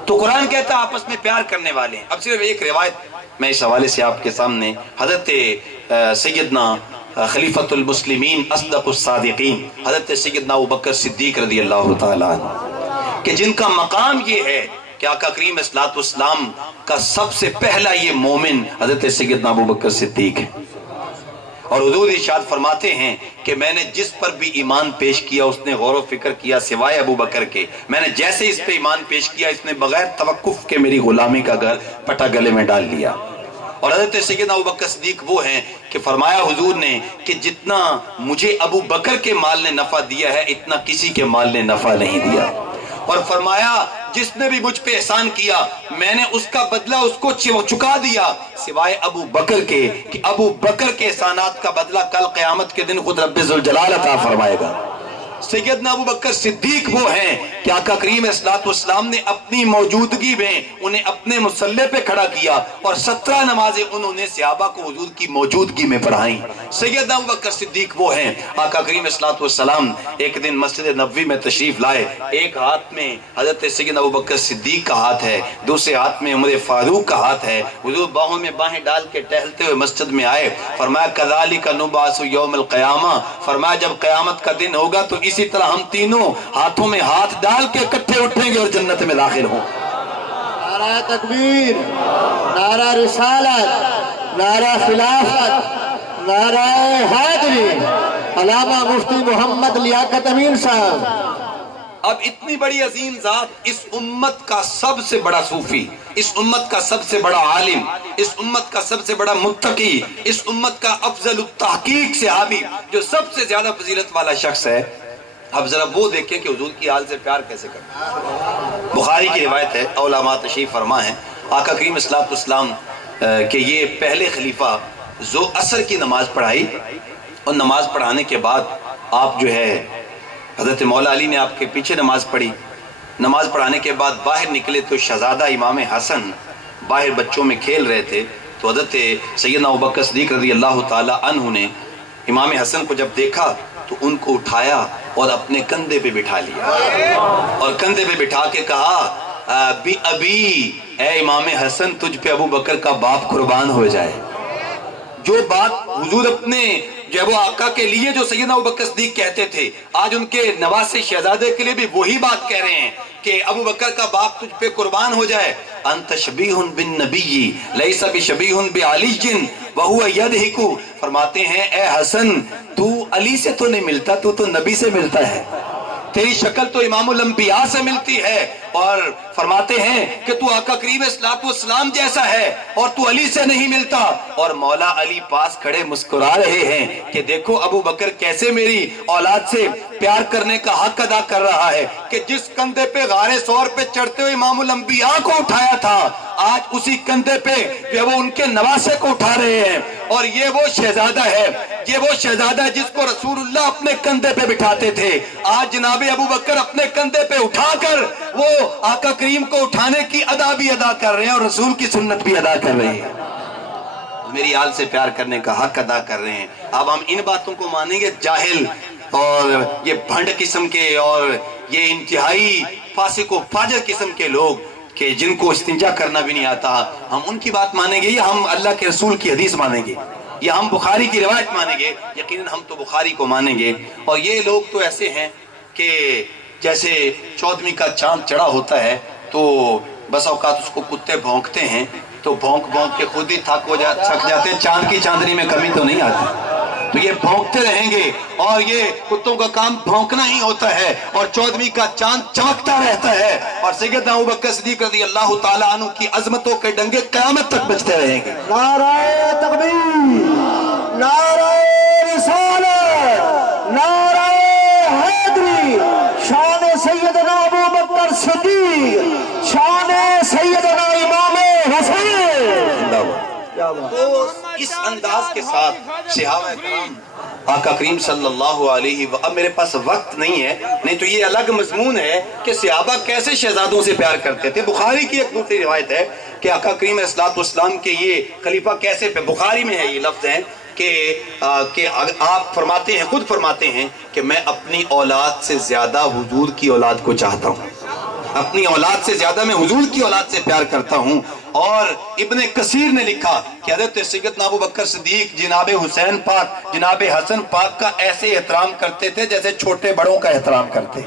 تو قرآن کہتا ہے آپس میں پیار کرنے والے ہیں. اب صرف ایک روایت میں اس حوالے سے آپ کے سامنے، حضرت سیدنا خلیفۃ المسلمین اصدق الصادقین حضرت سیدنا ابوبکر صدیق رضی اللہ تعالیٰ عنہ، کہ جن کا مقام یہ ہے کہ آقا کریم صلی اللہ علیہ وسلم کا سب سے پہلا یہ مومن حضرت سیدنا ابوبکر صدیق ہے. اور حضور ارشاد فرماتے ہیں کہ میں نے جس پر بھی ایمان پیش کیا اس نے غور و فکر کیا سوائے ابو بکر کے، میں نے جیسے اس پہ ایمان پیش کیا اس نے بغیر توقف کے میری غلامی کا پٹا گلے میں ڈال لیا۔ اور حضرت سیدنا ابو بکر صدیق وہ ہیں کہ فرمایا حضور نے کہ جتنا مجھے ابو بکر کے مال نے نفع دیا ہے اتنا کسی کے مال نے نفع نہیں دیا، اور فرمایا جس نے بھی مجھ پہ احسان کیا میں نے اس کا بدلہ اس کو چکا دیا سوائے ابو بکر کے، کہ ابو بکر کے احسانات کا بدلہ کل قیامت کے دن خود رب ذوالجلال عطا فرمائے گا۔ سیدنا ابو بکر صدیق وہ ہیں کہ آقا کریم صلی اللہ علیہ وسلم نے اپنی موجودگی میں انہیں اپنے مصلی پہ کھڑا کیا اور 17 نمازیں انہوں نے صحابہ کو حضور کی موجودگی میں پڑھائیں۔ سیدنا ابو بکر صدیق وہ ہیں آقا کریم صلی اللہ علیہ وسلم ایک دن مسجد نبوی میں تشریف لائے، ایک ہاتھ میں حضرت سیدنا ابو بکر صدیق کا ہاتھ ہے، دوسرے ہاتھ میں عمر فاروق کا ہاتھ ہے، حضور باہوں میں باہیں ڈال کے ٹہلتے ہوئے مسجد میں آئے، فرمایا کذالک نبعث یوم القیامہ، فرمایا جب قیامت کا دن ہوگا تو اسی طرح ہم تینوں ہاتھوں میں ہاتھ ڈال کے اکٹھے اٹھیں گے اور جنت میں داخل ہوں۔ نعرہ تکبیر، نعرہ رسالت، نعرہ خلافت، نعرہ حیدری، علامہ مفتی محمد لیاقت امین صاحب۔ اب اتنی بڑی عظیم ذات، اس امت کا سب سے بڑا صوفی، اس امت کا سب سے بڑا عالم، اس امت کا سب سے بڑا متقی، اس امت کا افضل التحقیق صحابی جو سب سے زیادہ فضیلت والا شخص ہے، اب ذرا وہ دیکھیں کہ حضور کی آل سے پیار کیسے کرتے ہیں۔ بخاری کی روایت ہے، علماء تشریف فرما ہیں، آقا کریم صلی اللہ علیہ وسلم کہ یہ پہلے خلیفہ ذو عصر کی نماز پڑھائی، اور نماز پڑھانے کے بعد آپ جو ہے حضرت مولا علی نے آپ کے پیچھے نماز پڑھی، نماز پڑھانے کے بعد باہر نکلے تو شہزادہ امام حسن باہر بچوں میں کھیل رہے تھے، تو حضرت سیدنا ابوبکر صدیق رضی اللہ تعالی عنہ نے امام حسن کو جب دیکھا تو ان کو اٹھایا اور اپنے کندھے پہ بٹھا لیا، اور کندھے پہ بٹھا کے کہا بی ابی، اے امام حسن تجھ پہ ابو بکر کا باپ قربان ہو جائے۔ جو بات حضور اپنے جو وہ آقا کے لیے جو سیدنا ابوبکر صدیق کہتے تھے، آج ان کے نواسے شہزادے کے لیے بھی وہی بات کہہ رہے ہیں کہ ابو بکر کا باپ تجھ پہ قربان ہو جائے۔ انت شبیہ بالنبی لیس بشبیہ بعلی وہو یضحک، فرماتے ہیں اے حسن تو علی سے تو نہیں ملتا، تو نبی سے ملتا ہے، تیری شکل تو امام الانبیاء سے ملتی ہے، اور فرماتے ہیں کہ تو آقا کریم صلی اللہ علیہ وسلم جیسا ہے اور تو علی سے نہیں ملتا۔ اور مولا علی پاس کھڑے مسکرا رہے ہیں کہ دیکھو ابو بکر کیسے میری اولاد سے پیار کرنے کا حق ادا کر رہا ہے، کہ جس کندھے پہ غار ثور پہ چڑھتے ہوئے امام الانبیاء کو اٹھایا تھا آج اسی کندھے پہ جو وہ ان کے نواسے کو اٹھا رہے ہیں، اور یہ وہ شہزادہ ہے، یہ وہ شہزادہ ہے جس کو رسول اللہ اپنے کندھے پہ بٹھاتے تھے، آج جناب ابو بکر اپنے کندھے پہ اٹھا کر وہ آقا کریم کو اٹھانے کی ادا بھی ادا کر رہے ہیں اور رسول کی سنت بھی ادا کر رہے ہیں، میری آل سے پیار کرنے کا حق ادا کر رہے ہیں۔ اب ہم ان باتوں کو مانیں گے؟ جاہل اور یہ بھنڈ قسم کے اور یہ انتہائی فاسق و فاجر قسم کے لوگ کہ جن کو استنجا کرنا بھی نہیں آتا، ہم ان کی بات مانیں گے یا ہم اللہ کے رسول کی حدیث مانیں گے یا ہم بخاری کی روایت مانیں گے؟ یقیناً ہم تو بخاری کو مانیں گے۔ اور یہ لوگ تو ایسے ہیں کہ جیسے 14ویں کا چاند چڑھا ہوتا ہے تو بس اوقات اس کو کتے بھونکتے ہیں تو بھونک بھونک کے خود ہی تھک جاتے ہیں، چاند کی چاندنی میں کمی تو نہیں آتی، تو یہ بھونکتے رہیں گے اور یہ کتوں کا کام بھونکنا ہی ہوتا ہے، اور 14ویں کا چاند چمکتا رہتا ہے، اور سیدنا ابوبکر صدیق رضی اللہ تعالیٰ عنہ کی عظمتوں کے ڈنگے قیامت تک بجتے رہیں گے۔ نعرہ تکبیر، نعرہ رسالت، نعرہ حیدری، شان سیدنا ابوبکر صدیق، شان سیدنا امام حسین۔ تو اس انداز کے ساتھ صحابہ کرام آقا کریم صلی اللہ علیہ وسلم، اب میرے پاس وقت نہیں ہے، نہیں تو یہ الگ مضمون ہے کہ صحابہ کیسے شہزادوں سے پیار کرتے تھے۔ بخاری کی ایک دوسری روایت ہے کہ آقا کریم صلی اللہ علیہ وسلم کے یہ خلیفہ کیسے، بخاری میں ہے یہ لفظ ہیں کہ آپ فرماتے ہیں، خود فرماتے ہیں کہ میں اپنی اولاد سے زیادہ حضور کی اولاد کو چاہتا ہوں، اپنی اولاد سے زیادہ میں حضور کی اولاد سے پیار کرتا ہوں۔ اور ابن کثیر نے لکھا کہ حضرت سیدنا ابوبکر صدیق جناب حسین پاک، جناب حسن پاک کا ایسے احترام کرتے تھے جیسے چھوٹے بڑوں کا احترام کرتے۔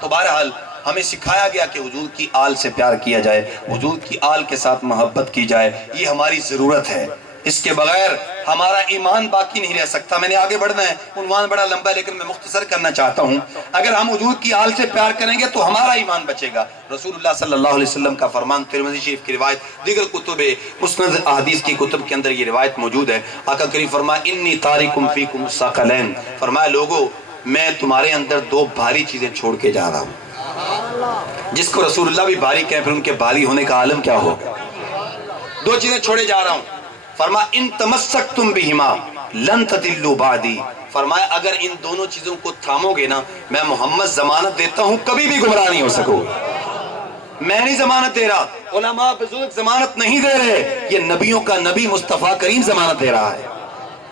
تو بہرحال ہمیں سکھایا گیا کہ حضور کی آل سے پیار کیا جائے، حضور کی آل کے ساتھ محبت کی جائے، یہ ہماری ضرورت ہے۔ اس کے بغیر ہمارا ایمان باقی نہیں رہ سکتا. میں نے آگے بڑھنا ہے، عنوان بڑا لمبا ہے لیکن میں مختصر کرنا چاہتا ہوں. اگر ہم حضور کی آل سے پیار کریں گے تو ہمارا ایمان بچے گا. رسول اللہ صلی اللہ علیہ وسلم کا فرمان، ترمذی شریف کی روایت، دیگر کتب مسند احادیث کی کتب کے اندر یہ روایت موجود ہے. آقا کریم فرمایا انی تارکم فیکم الثقلین، فرمایا لوگو میں تمہارے اندر دو بھاری چیزیں چھوڑ کے جا رہا ہوں. جس کو رسول اللہ بھی بھاری کہیں پھر ان کے بھاری ہونے کا عالم کیا ہوگا. دو چیزیں چھوڑے جا رہا ہوں. فرمایا ان تمسکتم بہما لن تضلوا بعدی، فرمایا اگر ان دونوں چیزوں کو تھامو گے نا، میں محمد ضمانت دیتا ہوں کبھی بھی گمراہ نہیں ہو سکو. میں نہیں ضمانت دے رہا، علماء بزرگ ضمانت نہیں دے رہے، یہ نبیوں کا نبی مصطفیٰ کریم ضمانت دے رہا ہے.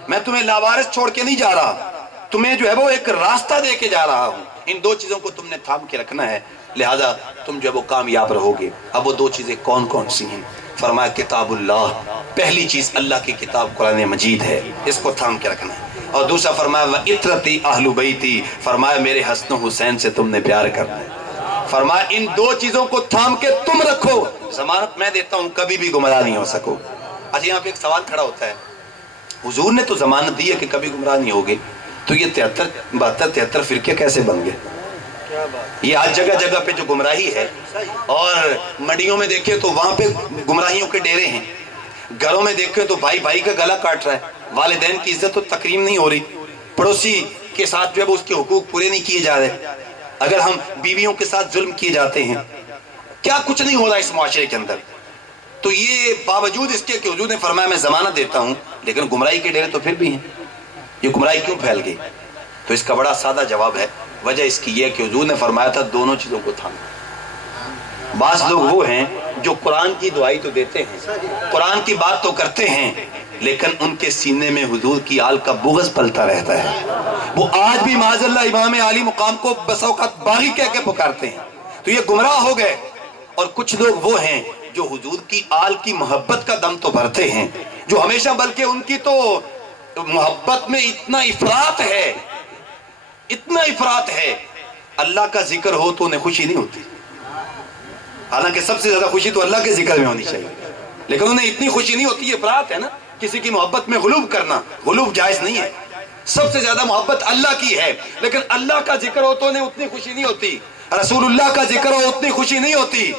میں تمہیں لاوارث چھوڑ کے نہیں جا رہا، تمہیں جو ہے وہ ایک راستہ دے کے جا رہا ہوں. ان دو چیزوں کو تم نے تھام کے رکھنا ہے، لہذا تم جو ہے وہ کامیاب رہو گے. اب وہ دو چیزیں کون کون سی ہیں؟ فرمایا کتاب اللہ، پہلی چیز اللہ کی کتاب قرآن مجید ہے، اس کو تھام کے رکھنا ہے. اور دوسرا فرمایا وَإِطْرَتِي أَهْلُ بَيْتِي، فرمایا میرے حسن و حسین سے تم نے پیار کرنا ہے. فرمایا ان دو چیزوں کو تھام کے تم رکھو، ضمانت میں دیتا ہوں کبھی بھی گمراہ نہیں ہو سکو. اچھا یہاں پہ ایک سوال کھڑا ہوتا ہے، حضور نے تو ضمانت دی ہے کہ کبھی گمراہ نہیں ہوگے، تو یہ 73 فرقے کیسے بن گئے؟ یہ آج جگہ جگہ پہ جو گمراہی ہے، اور منڈیوں میں دیکھیں تو وہاں پہ گمراہیوں کے ڈیرے ہیں، گھروں میں دیکھیں تو بھائی بھائی کا گلا کاٹ رہا ہے، والدین کی عزت و تکریم نہیں ہو رہی، پڑوسی کے ساتھ جو ہے اس کے حقوق پورے نہیں کیے جا رہے، اگر ہم بیویوں کے ساتھ ظلم کیے جاتے ہیں، کیا کچھ نہیں ہو رہا اس معاشرے کے اندر. تو یہ باوجود اس کے کہ حضور نے فرمایا میں ضمانت دیتا ہوں، لیکن گمراہی کے ڈیرے تو پھر بھی ہیں. یہ گمراہی کیوں پھیل گئی؟ تو اس کا بڑا سادہ جواب ہے، وجہ اس کی یہ ہے کہ حضور نے فرمایا تھا دونوں چیزوں کو تھام. بعض لوگ وہ ہیں جو قرآن کی دعائی تو دیتے ہیں، قرآن کی بات تو کرتے ہیں، لیکن ان کے سینے میں حضور کی آل کا بغض پلتا رہتا ہے. وہ آج بھی معاذ اللہ امام عالی مقام کو بس اوقات باغی کہہ کے پکارتے ہیں. تو یہ گمراہ ہو گئے. اور کچھ لوگ وہ ہیں جو حضور کی آل کی محبت کا دم تو بھرتے ہیں، جو ہمیشہ، بلکہ ان کی تو محبت میں اتنا افراط ہے، اتنا افراط ہے، اللہ کا ذکر ہو تو انہیں خوشی نہیں ہوتی. حالانکہ سب سے زیادہ خوشی تو اللہ کے ذکر میں ہونی چاہیے، لیکن انہیں اتنی خوشی نہیں ہوتی. یہ افراط ہے نا، کسی کی محبت میں غلوب کرنا، غلوب جائز نہیں ہے. سب سے زیادہ محبت اللہ کی ہے، لیکن اللہ کا ذکر ہو تو انہیں اتنی خوشی نہیں ہوتی. رسول اللہ کا ذکر ہو اتنی خوشی نہیں ہوتی.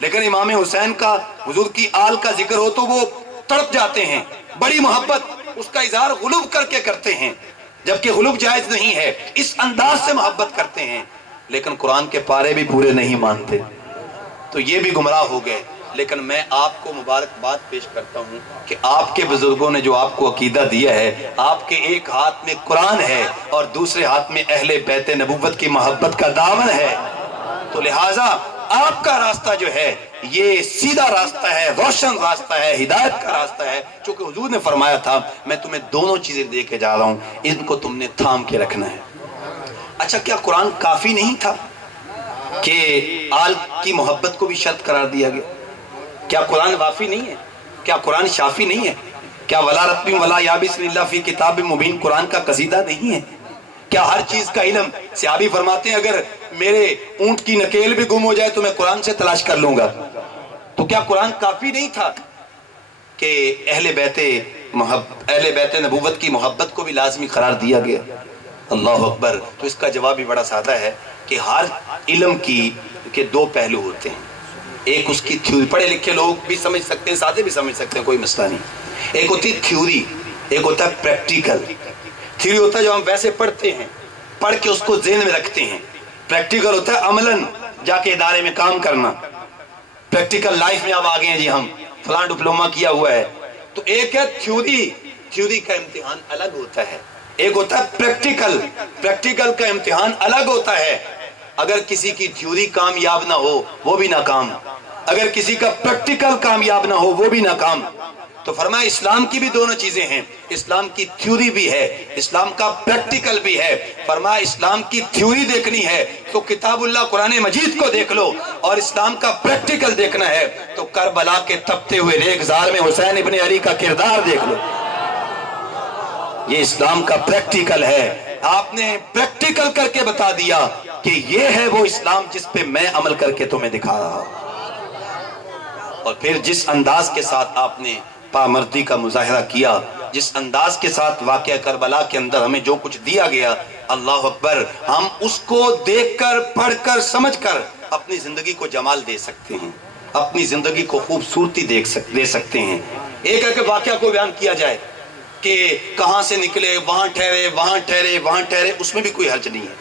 لیکن امام حسین کا، حضور کی آل کا ذکر ہو تو وہ تڑپ جاتے ہیں. بڑی محبت، اس کا اظہار غلوب کر کے کرتے ہیں، جبکہ غلوب جائز نہیں ہے. اس انداز سے محبت کرتے ہیں، لیکن قرآن کے پارے بھی پورے نہیں مانتے. تو یہ بھی گمراہ ہو گئے. لیکن میں آپ کو مبارکباد پیش کرتا ہوں کہ آپ کے بزرگوں نے جو آپ کو عقیدہ دیا ہے، آپ کے ایک ہاتھ میں قرآن ہے اور دوسرے ہاتھ میں اہل بیت نبوت کی محبت کا دامن ہے. تو لہٰذا آپ کا راستہ جو ہے یہ سیدھا راستہ ہے، روشن راستہ ہے، ہدایت کا راستہ ہے. چونکہ حضور نے فرمایا تھا میں تمہیں دونوں چیزیں دے کے جا رہا ہوں، ان کو تم نے تھام کے رکھنا ہے. اچھا کیا قرآن کافی نہیں تھا کہ آل کی محبت کو بھی شرط قرار دیا گیا؟ کیا قرآن وافی نہیں ہے؟ کیا قرآن شافی نہیں ہے؟ کیا ولا رتبی ولا یابس الا فی کتاب مبین قرآن کا قصیدہ نہیں ہے؟ کیا ہر چیز کا علم؟ صحابی فرماتے ہیں اگر میرے اونٹ کی نکیل بھی گم ہو جائے تو میں قرآن سے تلاش کر لوں گا. تو کیا قرآن کافی نہیں تھا کہ اہل بیت نبوت کی محبت کو بھی لازمی قرار دیا گیا؟ اللہ اکبر. تو اس کا جواب بھی بڑا سادہ ہے کہ ہر علم کے دو پہلو ہوتے ہیں. ایک اس کی تھیوری، پڑھے لکھے لوگ بھی سمجھ سکتے ہیں، سادے بھی سمجھ سکتے ہیں، کوئی مسئلہ نہیں. ایک ہوتی ہے تھیوری، ایک ہوتا ہے پریکٹیکل. تھیوری ہوتا ہے جو ہم ویسے پڑھتے ہیں، پڑھ کے اس کو ذہن میں رکھتے ہیں. پریکٹیکل ہوتا ہے عملاً جا کے ادارے میں کام کرنا. پریکٹیکل لائف میں اب آگے ہیں جی، ہم فلاں ڈپلوما کیا ہوا ہے. تو ایک ہے تھیوری، تھیوری کا امتحان الگ ہوتا ہے. ایک ہوتا ہے پریکٹیکل، پریکٹیکل کا امتحان الگ ہوتا ہے. اگر کسی کی تھیوری کامیاب نہ ہو وہ بھی ناکام، اگر کسی کا پریکٹیکل کامیاب نہ ہو وہ بھی ناکام. تو فرمایا اسلام کی بھی دونوں چیزیں ہیں، اسلام کی تھیوری بھی ہے، اسلام کا پریکٹیکل بھی ہے. فرمایا اسلام کی تھیوری دیکھنی ہے تو کتاب اللہ قرآن مجید کو دیکھ لو، اور اسلام کا پریکٹیکل دیکھنا ہے تو کربلا کے تپتے ہوئے ریگزار میں حسین ابن علی کا کردار دیکھ لو. یہ اسلام کا پریکٹیکل ہے. آپ نے پریکٹیکل کر کے بتا دیا کہ یہ ہے وہ اسلام جس پہ میں عمل کر کے تمہیں دکھا رہا ہوں. اور پھر جس انداز کے ساتھ آپ نے پامردی کا مظاہرہ کیا، جس انداز کے ساتھ واقعہ کربلا کے اندر ہمیں جو کچھ دیا گیا، اللہ اکبر، ہم اس کو دیکھ کر، پڑھ کر، سمجھ کر اپنی زندگی کو جمال دے سکتے ہیں، اپنی زندگی کو خوبصورتی دے سکتے ہیں۔ ایک ہے کہ واقعہ کو بیان کیا جائے کہ کہاں سے نکلے، وہاں ٹھہرے، وہاں ٹھہرے، وہاں ٹھہرے، اس میں بھی کوئی حرج نہیں ہے،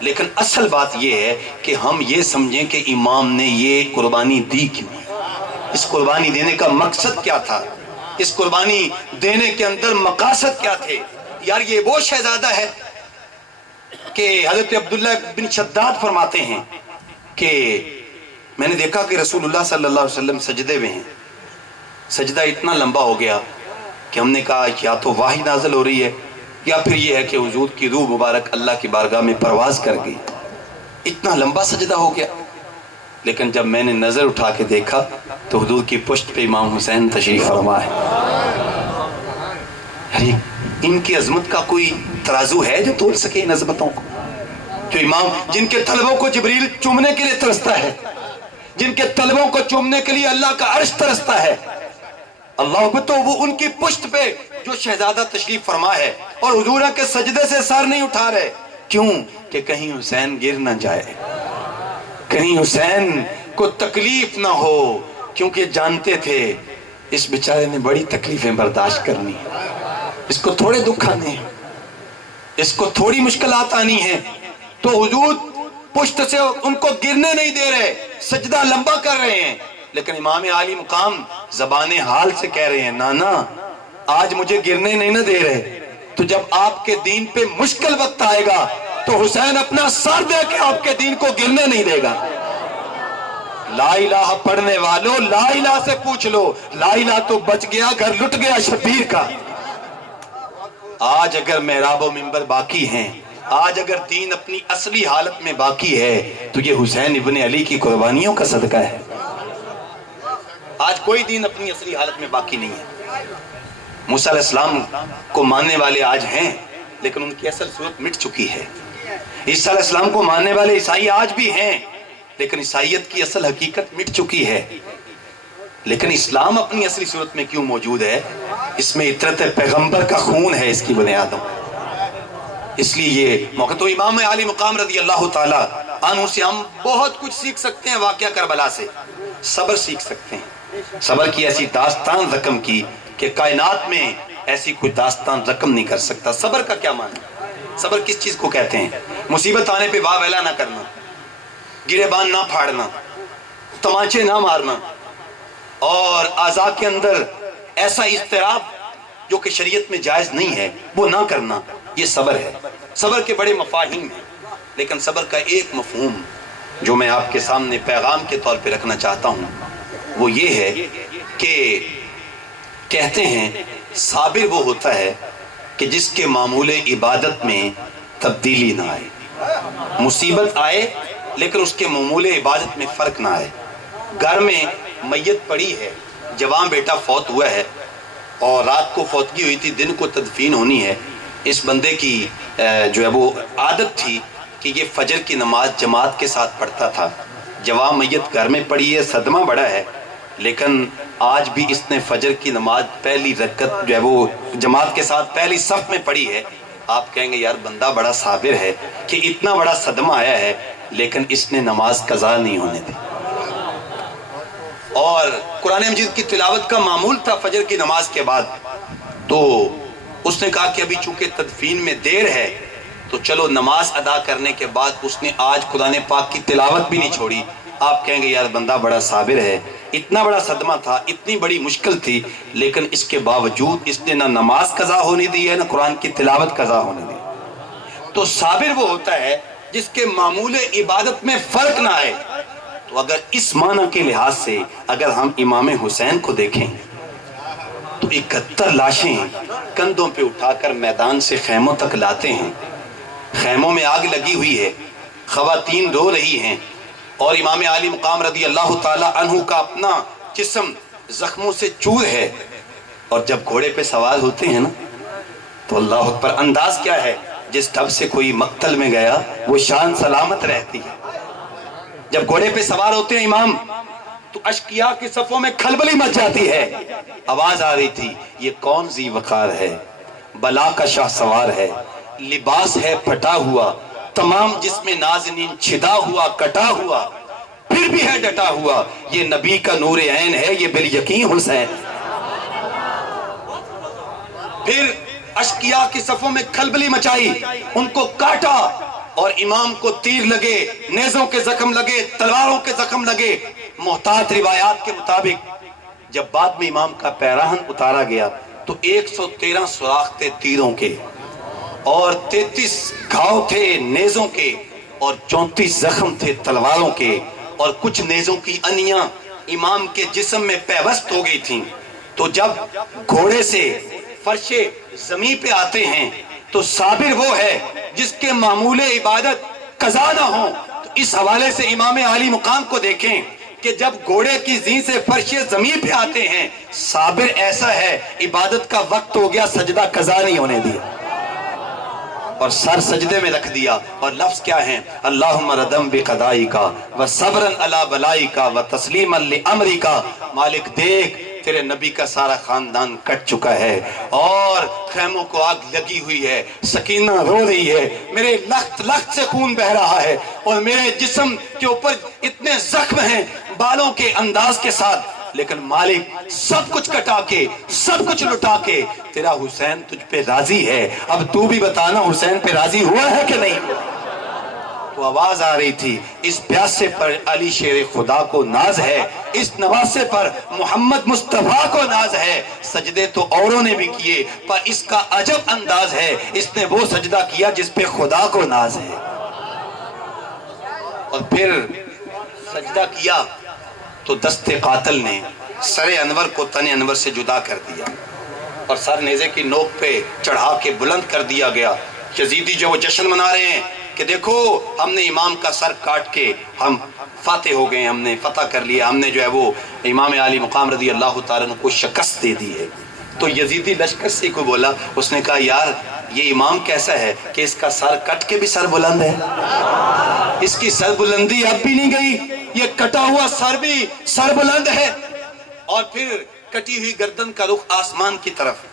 لیکن اصل بات یہ ہے کہ ہم یہ سمجھیں کہ امام نے یہ قربانی دی کیوں، اس قربانی دینے کا مقصد کیا تھا، اس قربانی دینے کے اندر مقاصد کیا تھے۔ یار یہ وہ شہزادہ ہے کہ حضرت عبداللہ بن شداد فرماتے ہیں کہ میں نے دیکھا کہ رسول اللہ صلی اللہ علیہ وسلم سجدے میں ہیں، سجدہ اتنا لمبا ہو گیا کہ ہم نے کہا یا تو وحی نازل ہو رہی ہے یا پھر یہ ہے کہ حضور کی روح مبارک اللہ کی بارگاہ میں پرواز کر گئی، اتنا لمبا سجدہ ہو گیا۔ لیکن جب میں نے نظر اٹھا کے دیکھا تو حضور کی پشت پہ امام حسین تشریف فرما ہے۔ ارے ان کی عظمت کا کوئی ترازو ہے جو تول سکے ان عظمتوں کو؟ جو امام جن کے طلبوں کو جبریل چومنے کے لیے ترستا ہے، جن کے طلبوں کو چومنے کے لیے اللہ کا عرش ترستا ہے، اللہ کو تو وہ ان کی پشت پہ جو شہزادہ تشریف فرما ہے اور حضور کے سجدے سے سر نہیں اٹھا رہے، کیوں؟ کہ کہیں حسین گر نہ جائے، کہیں حسین کو تکلیف نہ ہو، کیونکہ جانتے تھے اس بیچارے نے بڑی تکلیفیں برداشت کرنی ہیں، اس کو تھوڑے دکھ آنے ہیں، اس کو تھوڑی مشکلات آنی ہیں، تو حضور پشت سے ان کو گرنے نہیں دے رہے، سجدہ لمبا کر رہے ہیں، لیکن امام عالی مقام زبان حال سے کہہ رہے ہیں نانا آج مجھے گرنے نہیں نہ دے رہے، تو جب آپ کے دین پہ مشکل وقت آئے گا تو حسین اپنا سر دے کے آپ کے دین کو گرنے نہیں دے گا۔ لا الہ پڑھنے والوں لا الہ سے پوچھ لو، لا الہ تو بچ گیا، گھر لٹ گیا شبیر کا۔ آج اگر محراب و منبر باقی ہیں، آج اگر دین اپنی اصلی حالت میں باقی ہے تو یہ حسین ابن علی کی قربانیوں کا صدقہ ہے۔ آج کوئی دین اپنی اصلی حالت میں باقی نہیں ہے۔ موسیٰ علیہ السلام کو ماننے والے آج ہیں لیکن ان کی اصل صورت مٹ چکی ہے۔ عیسیٰ علیہ السلام کو ماننے والے عیسائی آج بھی ہیں لیکن عیسائیت کی اصل حقیقت مٹ چکی ہے۔ لیکن اسلام اپنی اصلی صورت میں کیوں موجود ہے؟ اس میں عطرت پیغمبر کا خون ہے اس کی بنیادوں، اس لیے یہ موقع تو امام عالی مقام رضی اللہ تعالیٰ عنہ سے ہم بہت کچھ سیکھ سکتے ہیں، واقعہ کربلا سے صبر سیکھ سکتے ہیں، صبر کی ایسی داستان رقم کی کہ کائنات میں ایسی کوئی داستان رقم نہیں کر سکتا۔ صبر کا کیا معنی؟ صبر کس چیز کو کہتے ہیں؟ مصیبت آنے پہ واہ ویلا نہ کرنا، گریبان نہ پھاڑنا، تمانچے نہ مارنا، اور اعضاء کے اندر ایسا اضطراب جو کہ شریعت میں جائز نہیں ہے وہ نہ کرنا، یہ صبر ہے۔ صبر کے بڑے مفاہیم ہیں لیکن صبر کا ایک مفہوم جو میں آپ کے سامنے پیغام کے طور پہ رکھنا چاہتا ہوں وہ یہ ہے کہ کہتے ہیں صابر وہ ہوتا ہے کہ جس کے معمول عبادت میں تبدیلی نہ آئے، مصیبت آئے لیکن اس کے معمول عبادت میں فرق نہ آئے۔ گھر میں میت پڑی ہے، جوان بیٹا فوت ہوا ہے اور رات کو فوتگی ہوئی تھی، دن کو تدفین ہونی ہے، اس بندے کی جو ہے وہ عادت تھی کہ یہ فجر کی نماز جماعت کے ساتھ پڑھتا تھا۔ جوان میت گھر میں پڑی ہے، صدمہ بڑا ہے، لیکن آج بھی اس نے فجر کی نماز پہلی رکعت جو ہے وہ جماعت کے ساتھ پہلی صف میں پڑھی ہے۔ آپ کہیں گے یار بندہ بڑا صابر ہے کہ اتنا بڑا صدمہ آیا ہے لیکن اس نے نماز قضا نہیں ہونے دی۔ اور قرآن مجید کی تلاوت کا معمول تھا فجر کی نماز کے بعد، تو اس نے کہا کہ ابھی چونکہ تدفین میں دیر ہے تو چلو نماز ادا کرنے کے بعد اس نے آج قرآن پاک کی تلاوت بھی نہیں چھوڑی۔ آپ کہیں گے یار بندہ بڑا صابر ہے، اتنا بڑا صدمہ تھا، اتنی بڑی مشکل تھی، لیکن اس کے باوجود اس نے نہ نماز قضا ہونے دی ہے نہ قرآن کی تلاوت قضا ہونے دی۔ تو صابر وہ ہوتا ہے جس کے معمول عبادت میں فرق نہ آئے۔ تو اگر اس معنی کے لحاظ سے اگر ہم امام حسین کو دیکھیں تو 71 لاشیں کندھوں پہ اٹھا کر میدان سے خیموں تک لاتے ہیں، خیموں میں آگ لگی ہوئی ہے، خواتین رو رہی ہیں، اور امام عالی مقام رضی اللہ تعالی عنہ کا اپنا جسم زخموں سے چور ہے، اور جب گھوڑے پہ سوار ہوتے ہیں نا تو اللہ اکبر، انداز کیا ہے، جس ڈھب سے کوئی مقتل میں گیا وہ شان سلامت رہتی ہے۔ جب گھوڑے پہ سوار ہوتے ہیں امام تو اشقیاء کی صفوں میں کھلبلی مچ جاتی ہے. آواز آ رہی تھی یہ کون ذی وقار ہے, بلا کا شاہ سوار ہے, لباس ہے پھٹا ہوا, تمام جسم نازنین چھدا ہوا کٹا ہوا, پھر بھی ہے ڈٹا ہوا, یہ نبی کا نور عین ہے, یہ بالیقین حسین. پھر اشقیاء کی صفوں میں کھلبلی مچائی, ان کو کاٹا, اور امام کو تیر لگے, نیزوں کے زخم لگے, تلواروں کے زخم لگے. محتاط روایات کے مطابق جب بعد میں امام کا پیراہن اتارا گیا تو 113 سوراخ تھے تیروں کے, اور 33 گھاؤ تھے نیزوں کے, اور 34 زخم تھے تلواروں کے, اور کچھ نیزوں کی انیاں امام کے جسم میں پیوست ہو گئی تھیں. تو جب گھوڑے سے فرش زمین پہ آتے ہیں تو صابر وہ ہے جس کے معمول عبادت قضا نہ ہو. تو اس حوالے سے امام عالی مقام کو دیکھیں کہ جب گھوڑے کی زین سے فرش زمین پہ آتے ہیں, صابر ایسا ہے عبادت کا وقت ہو گیا, سجدہ قضا نہیں ہونے دیا, اور سر سجدے میں رکھ دیا. اور لفظ کیا ہیں, اللہم ردم بقضائی کا و صبرن علی بلائی کا و تسلیما لامری کا. مالک دیکھ تیرے نبی کا سارا خاندان کٹ چکا ہے, اور خیموں کو آگ لگی ہوئی ہے, سکینہ رو رہی ہے, میرے لخت لخت سے خون بہ رہا ہے, اور میرے جسم کے اوپر اتنے زخم ہیں بالوں کے انداز کے ساتھ, لیکن مالک سب کچھ کٹا کے سب کچھ لٹا کے تیرا حسین تجھ پہ راضی ہے. اب تو بھی بتانا حسین پہ راضی ہوا ہے کہ نہیں. تو آواز آ رہی تھی اس پیاسے پر علی شیر خدا کو ناز ہے, اس نواسے پر محمد مصطفیٰ کو ناز ہے. سجدے تو اوروں نے بھی کیے پر اس کا عجب انداز ہے, اس نے وہ سجدہ کیا جس پہ خدا کو ناز ہے. اور پھر سجدہ کیا تو دست قاتل نے سر انور کو تن انور سے جدا کر دیا, اور سر نیزے کی نوک پہ چڑھا کے بلند کر دیا گیا. یزیدی جو وہ جشن منا رہے ہیں کہ دیکھو ہم نے امام کا سر کاٹ کے ہم فاتح ہو گئے, ہم نے فتح کر لیا, ہم نے جو ہے وہ امام عالی مقام رضی اللہ تعالیٰ عنہ کو شکست دے دی ہے. تو یزیدی لشکر سے کو بولا, اس نے کہا یار یہ امام کیسا ہے کہ اس کا سر کٹ کے بھی سر بلند ہے, اس کی سر بلندی اب بھی نہیں گئی, یہ کٹا ہوا سر بھی سر بلند ہے. اور پھر کٹی ہوئی گردن کا رخ آسمان کی طرف,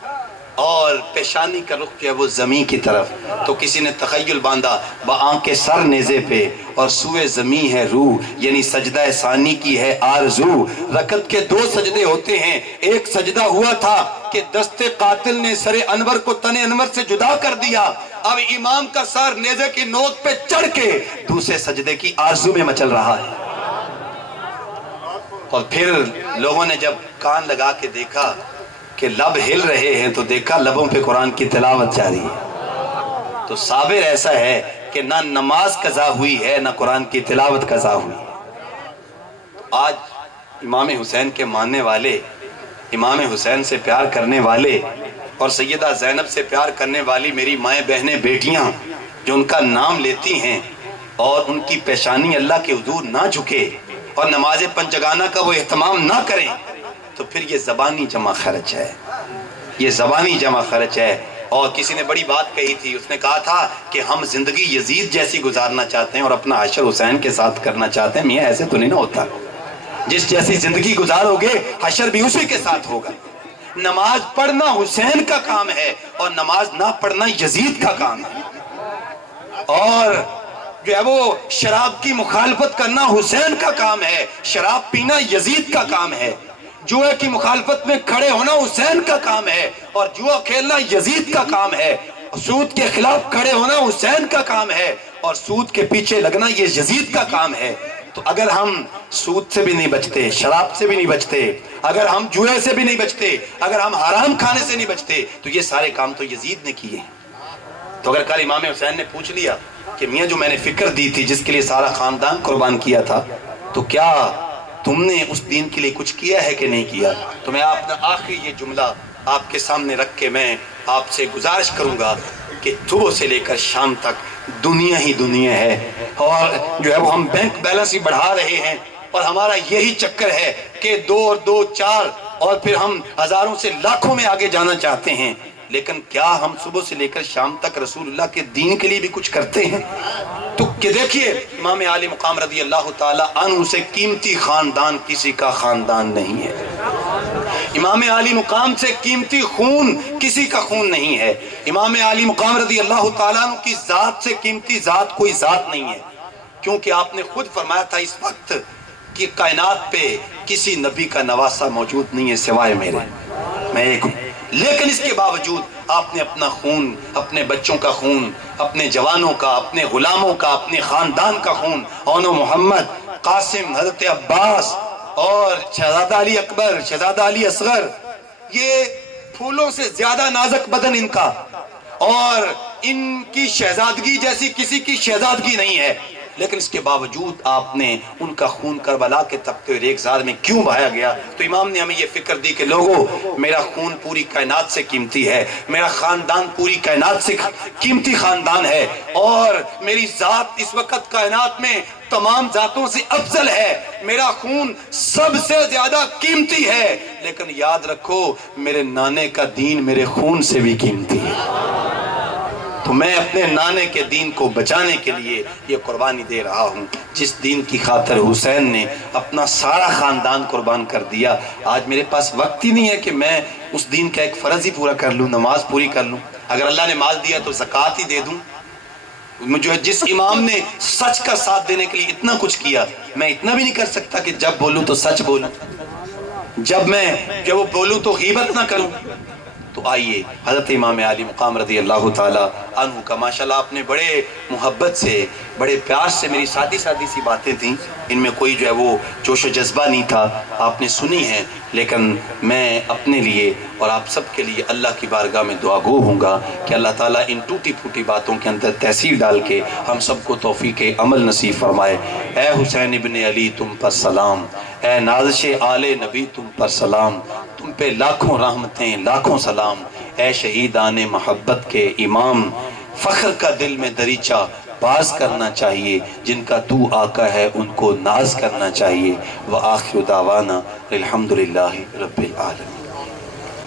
اور پیشانی کا رخ جو ہے وہ زمین کی طرف. تو کسی نے تخیل باندھا بآنکھ سر نیزے پہ اور سوئے زمین ہے روح, یعنی سجدہ ثانی کی ہے آرزو. رکعت کے 2 سجدے ہوتے ہیں, ایک سجدہ ہوا تھا کہ دست قاتل نے سر انور کو تن انور سے جدا کر دیا, اب امام کا سر نیزے کی نوک پہ چڑھ کے دوسرے سجدے کی آرزو میں مچل رہا ہے. اور پھر لوگوں نے جب کان لگا کے دیکھا کہ لب ہل رہے ہیں تو دیکھا لبوں پہ قرآن کی تلاوت جاری ہے. تو صابر ایسا ہے کہ نہ نماز قضا ہوئی ہے نہ قرآن کی تلاوت قضا ہوئی ہے. آج امام حسین کے ماننے والے, امام حسین سے پیار کرنے والے, اور سیدہ زینب سے پیار کرنے والی میری مائیں بہنیں بیٹیاں جو ان کا نام لیتی ہیں اور ان کی پیشانی اللہ کے حضور نہ جھکے اور نماز پنجگانہ کا وہ اہتمام نہ کریں, تو پھر یہ زبانی جمع خرچ ہے, یہ زبانی جمع خرچ ہے. اور کسی نے بڑی بات کہی تھی, اس نے کہا تھا کہ ہم زندگی یزید جیسی گزارنا چاہتے ہیں اور اپنا حشر حسین کے ساتھ کرنا چاہتے ہیں. میاں ایسے تو نہیں نہ ہوتا, جس جیسی زندگی گزارو گے حشر بھی اسی کے ساتھ ہوگا. نماز پڑھنا حسین کا کام ہے اور نماز نہ پڑھنا یزید کا کام ہے, اور جو ہے وہ شراب کی مخالفت کرنا حسین کا کام ہے, شراب پینا یزید کا کام ہے. جوئے کی مخالفت میں کھڑے ہونا حسین کا کام ہے اور جوا کھیلنا یزید کا کام ہے. سود کے خلاف کھڑے ہونا حسین کا کام ہے اور سود کے پیچھے لگنا یہ یزید کا کام ہے. تو اگر ہم سود سے بھی نہیں بچتے, شراب سے بھی نہیں بچتے, اگر ہم جوئے سے بھی نہیں بچتے, اگر ہم حرام کھانے سے نہیں بچتے, تو یہ سارے کام تو یزید نے کیے ہیں. تو اگر کل امام حسین نے پوچھ لیا کہ میاں جو میں نے فکر دی تھی جس کے لیے سارا خاندان قربان کیا تھا, تو کیا تم نے اس دین کے لیے کچھ کیا ہے کہ نہیں کیا, تو میں اپنا آخری یہ جملہ آپ کے سامنے رکھ کے میں آپ سے گزارش کروں گا کہ صبح سے لے کر شام تک دنیا ہی دنیا ہے, اور جو ہے وہ ہم بینک بیلنس ہی بڑھا رہے ہیں, اور ہمارا یہی چکر ہے کہ 2 اور 2 4 اور پھر ہم ہزاروں سے لاکھوں میں آگے جانا چاہتے ہیں. لیکن کیا ہم صبح سے لے کر شام تک رسول اللہ کے دین کے لیے بھی کچھ کرتے ہیں؟ تو کہ دیکھیے امام عالی مقام رضی اللہ تعالی عنہ سے قیمتی خاندان کسی کا خاندان نہیں ہے، امام عالی مقام سے قیمتی خون کسی کا خون نہیں ہے، امام عالی مقام رضی اللہ تعالیٰ عنہ کی ذات سے قیمتی ذات کوئی ذات نہیں ہے، کیونکہ آپ نے خود فرمایا تھا اس وقت کہ کائنات پہ کسی نبی کا نواسہ موجود نہیں ہے سوائے میرے، میں ایک ہوں، لیکن اس کے باوجود آپ نے اپنا خون، اپنے بچوں کا خون، اپنے جوانوں کا، اپنے غلاموں کا، اپنے خاندان کا خون، اون و محمد، قاسم، حضرت عباس اور شہزادہ علی اکبر، شہزادہ علی اصغر، یہ پھولوں سے زیادہ نازک بدن ان کا، اور ان کی شہزادگی جیسی کسی کی شہزادگی نہیں ہے، لیکن اس کے باوجود آپ نے ان کا خون کربلا کے تپتے ریگزار میں کیوں بہایا گیا؟ تو امام نے ہمیں یہ فکر دی کہ لوگوں، میرا خون پوری کائنات سے قیمتی ہے، میرا خاندان پوری کائنات سے قیمتی خاندان ہے، اور میری ذات اس وقت کائنات میں تمام ذاتوں سے افضل ہے، میرا خون سب سے زیادہ قیمتی ہے، لیکن یاد رکھو میرے نانے کا دین میرے خون سے بھی قیمتی ہے، تو میں اپنے نانے کے دین کو بچانے کے لیے یہ قربانی دے رہا ہوں، جس دین کی خاطر حسین نے اپنا سارا خاندان قربان کر دیا۔ آج میرے پاس وقت ہی نہیں ہے کہ میں اس دین کا ایک فرض ہی پورا کر لوں، نماز پوری کر لوں، اگر اللہ نے مال دیا تو زکوٰۃ ہی دے دوں۔ مجھے جس امام نے سچ کا ساتھ دینے کے لیے اتنا کچھ کیا، میں اتنا بھی نہیں کر سکتا کہ جب بولوں تو سچ بولوں، جب وہ بولوں تو غیبت نہ کروں؟ تو آئیے حضرت امام عالی مقام رضی اللہ تعالی عنہ کا ماشاءاللہ آپ نے بڑے محبت سے، بڑے پیار سے، میری سادی سی باتیں تھیں، ان میں کوئی جو ہے وہ جوش و جذبہ نہیں تھا، آپ نے سنی ہیں، لیکن میں اپنے لیے اور آپ سب کے لیے اللہ کی بارگاہ میں دعا گو ہوں گا کہ اللہ تعالیٰ ان ٹوٹی پھوٹی باتوں کے اندر تاثیر ڈال کے ہم سب کو توفیق عمل نصیب فرمائے۔ اے حسین ابن علی تم پر سلام، اے نازش آل نبی تم پر سلام، تم پہ لاکھوں رحمتیں، لاکھوں سلام، اے شہیدان محبت کے امام، فخر کا دل میں دریچہ باز کرنا چاہیے، جن کا تو آقا ہے ان کو ناز کرنا چاہیے۔ وآخر دعوانا الحمدللہ رب العالمین۔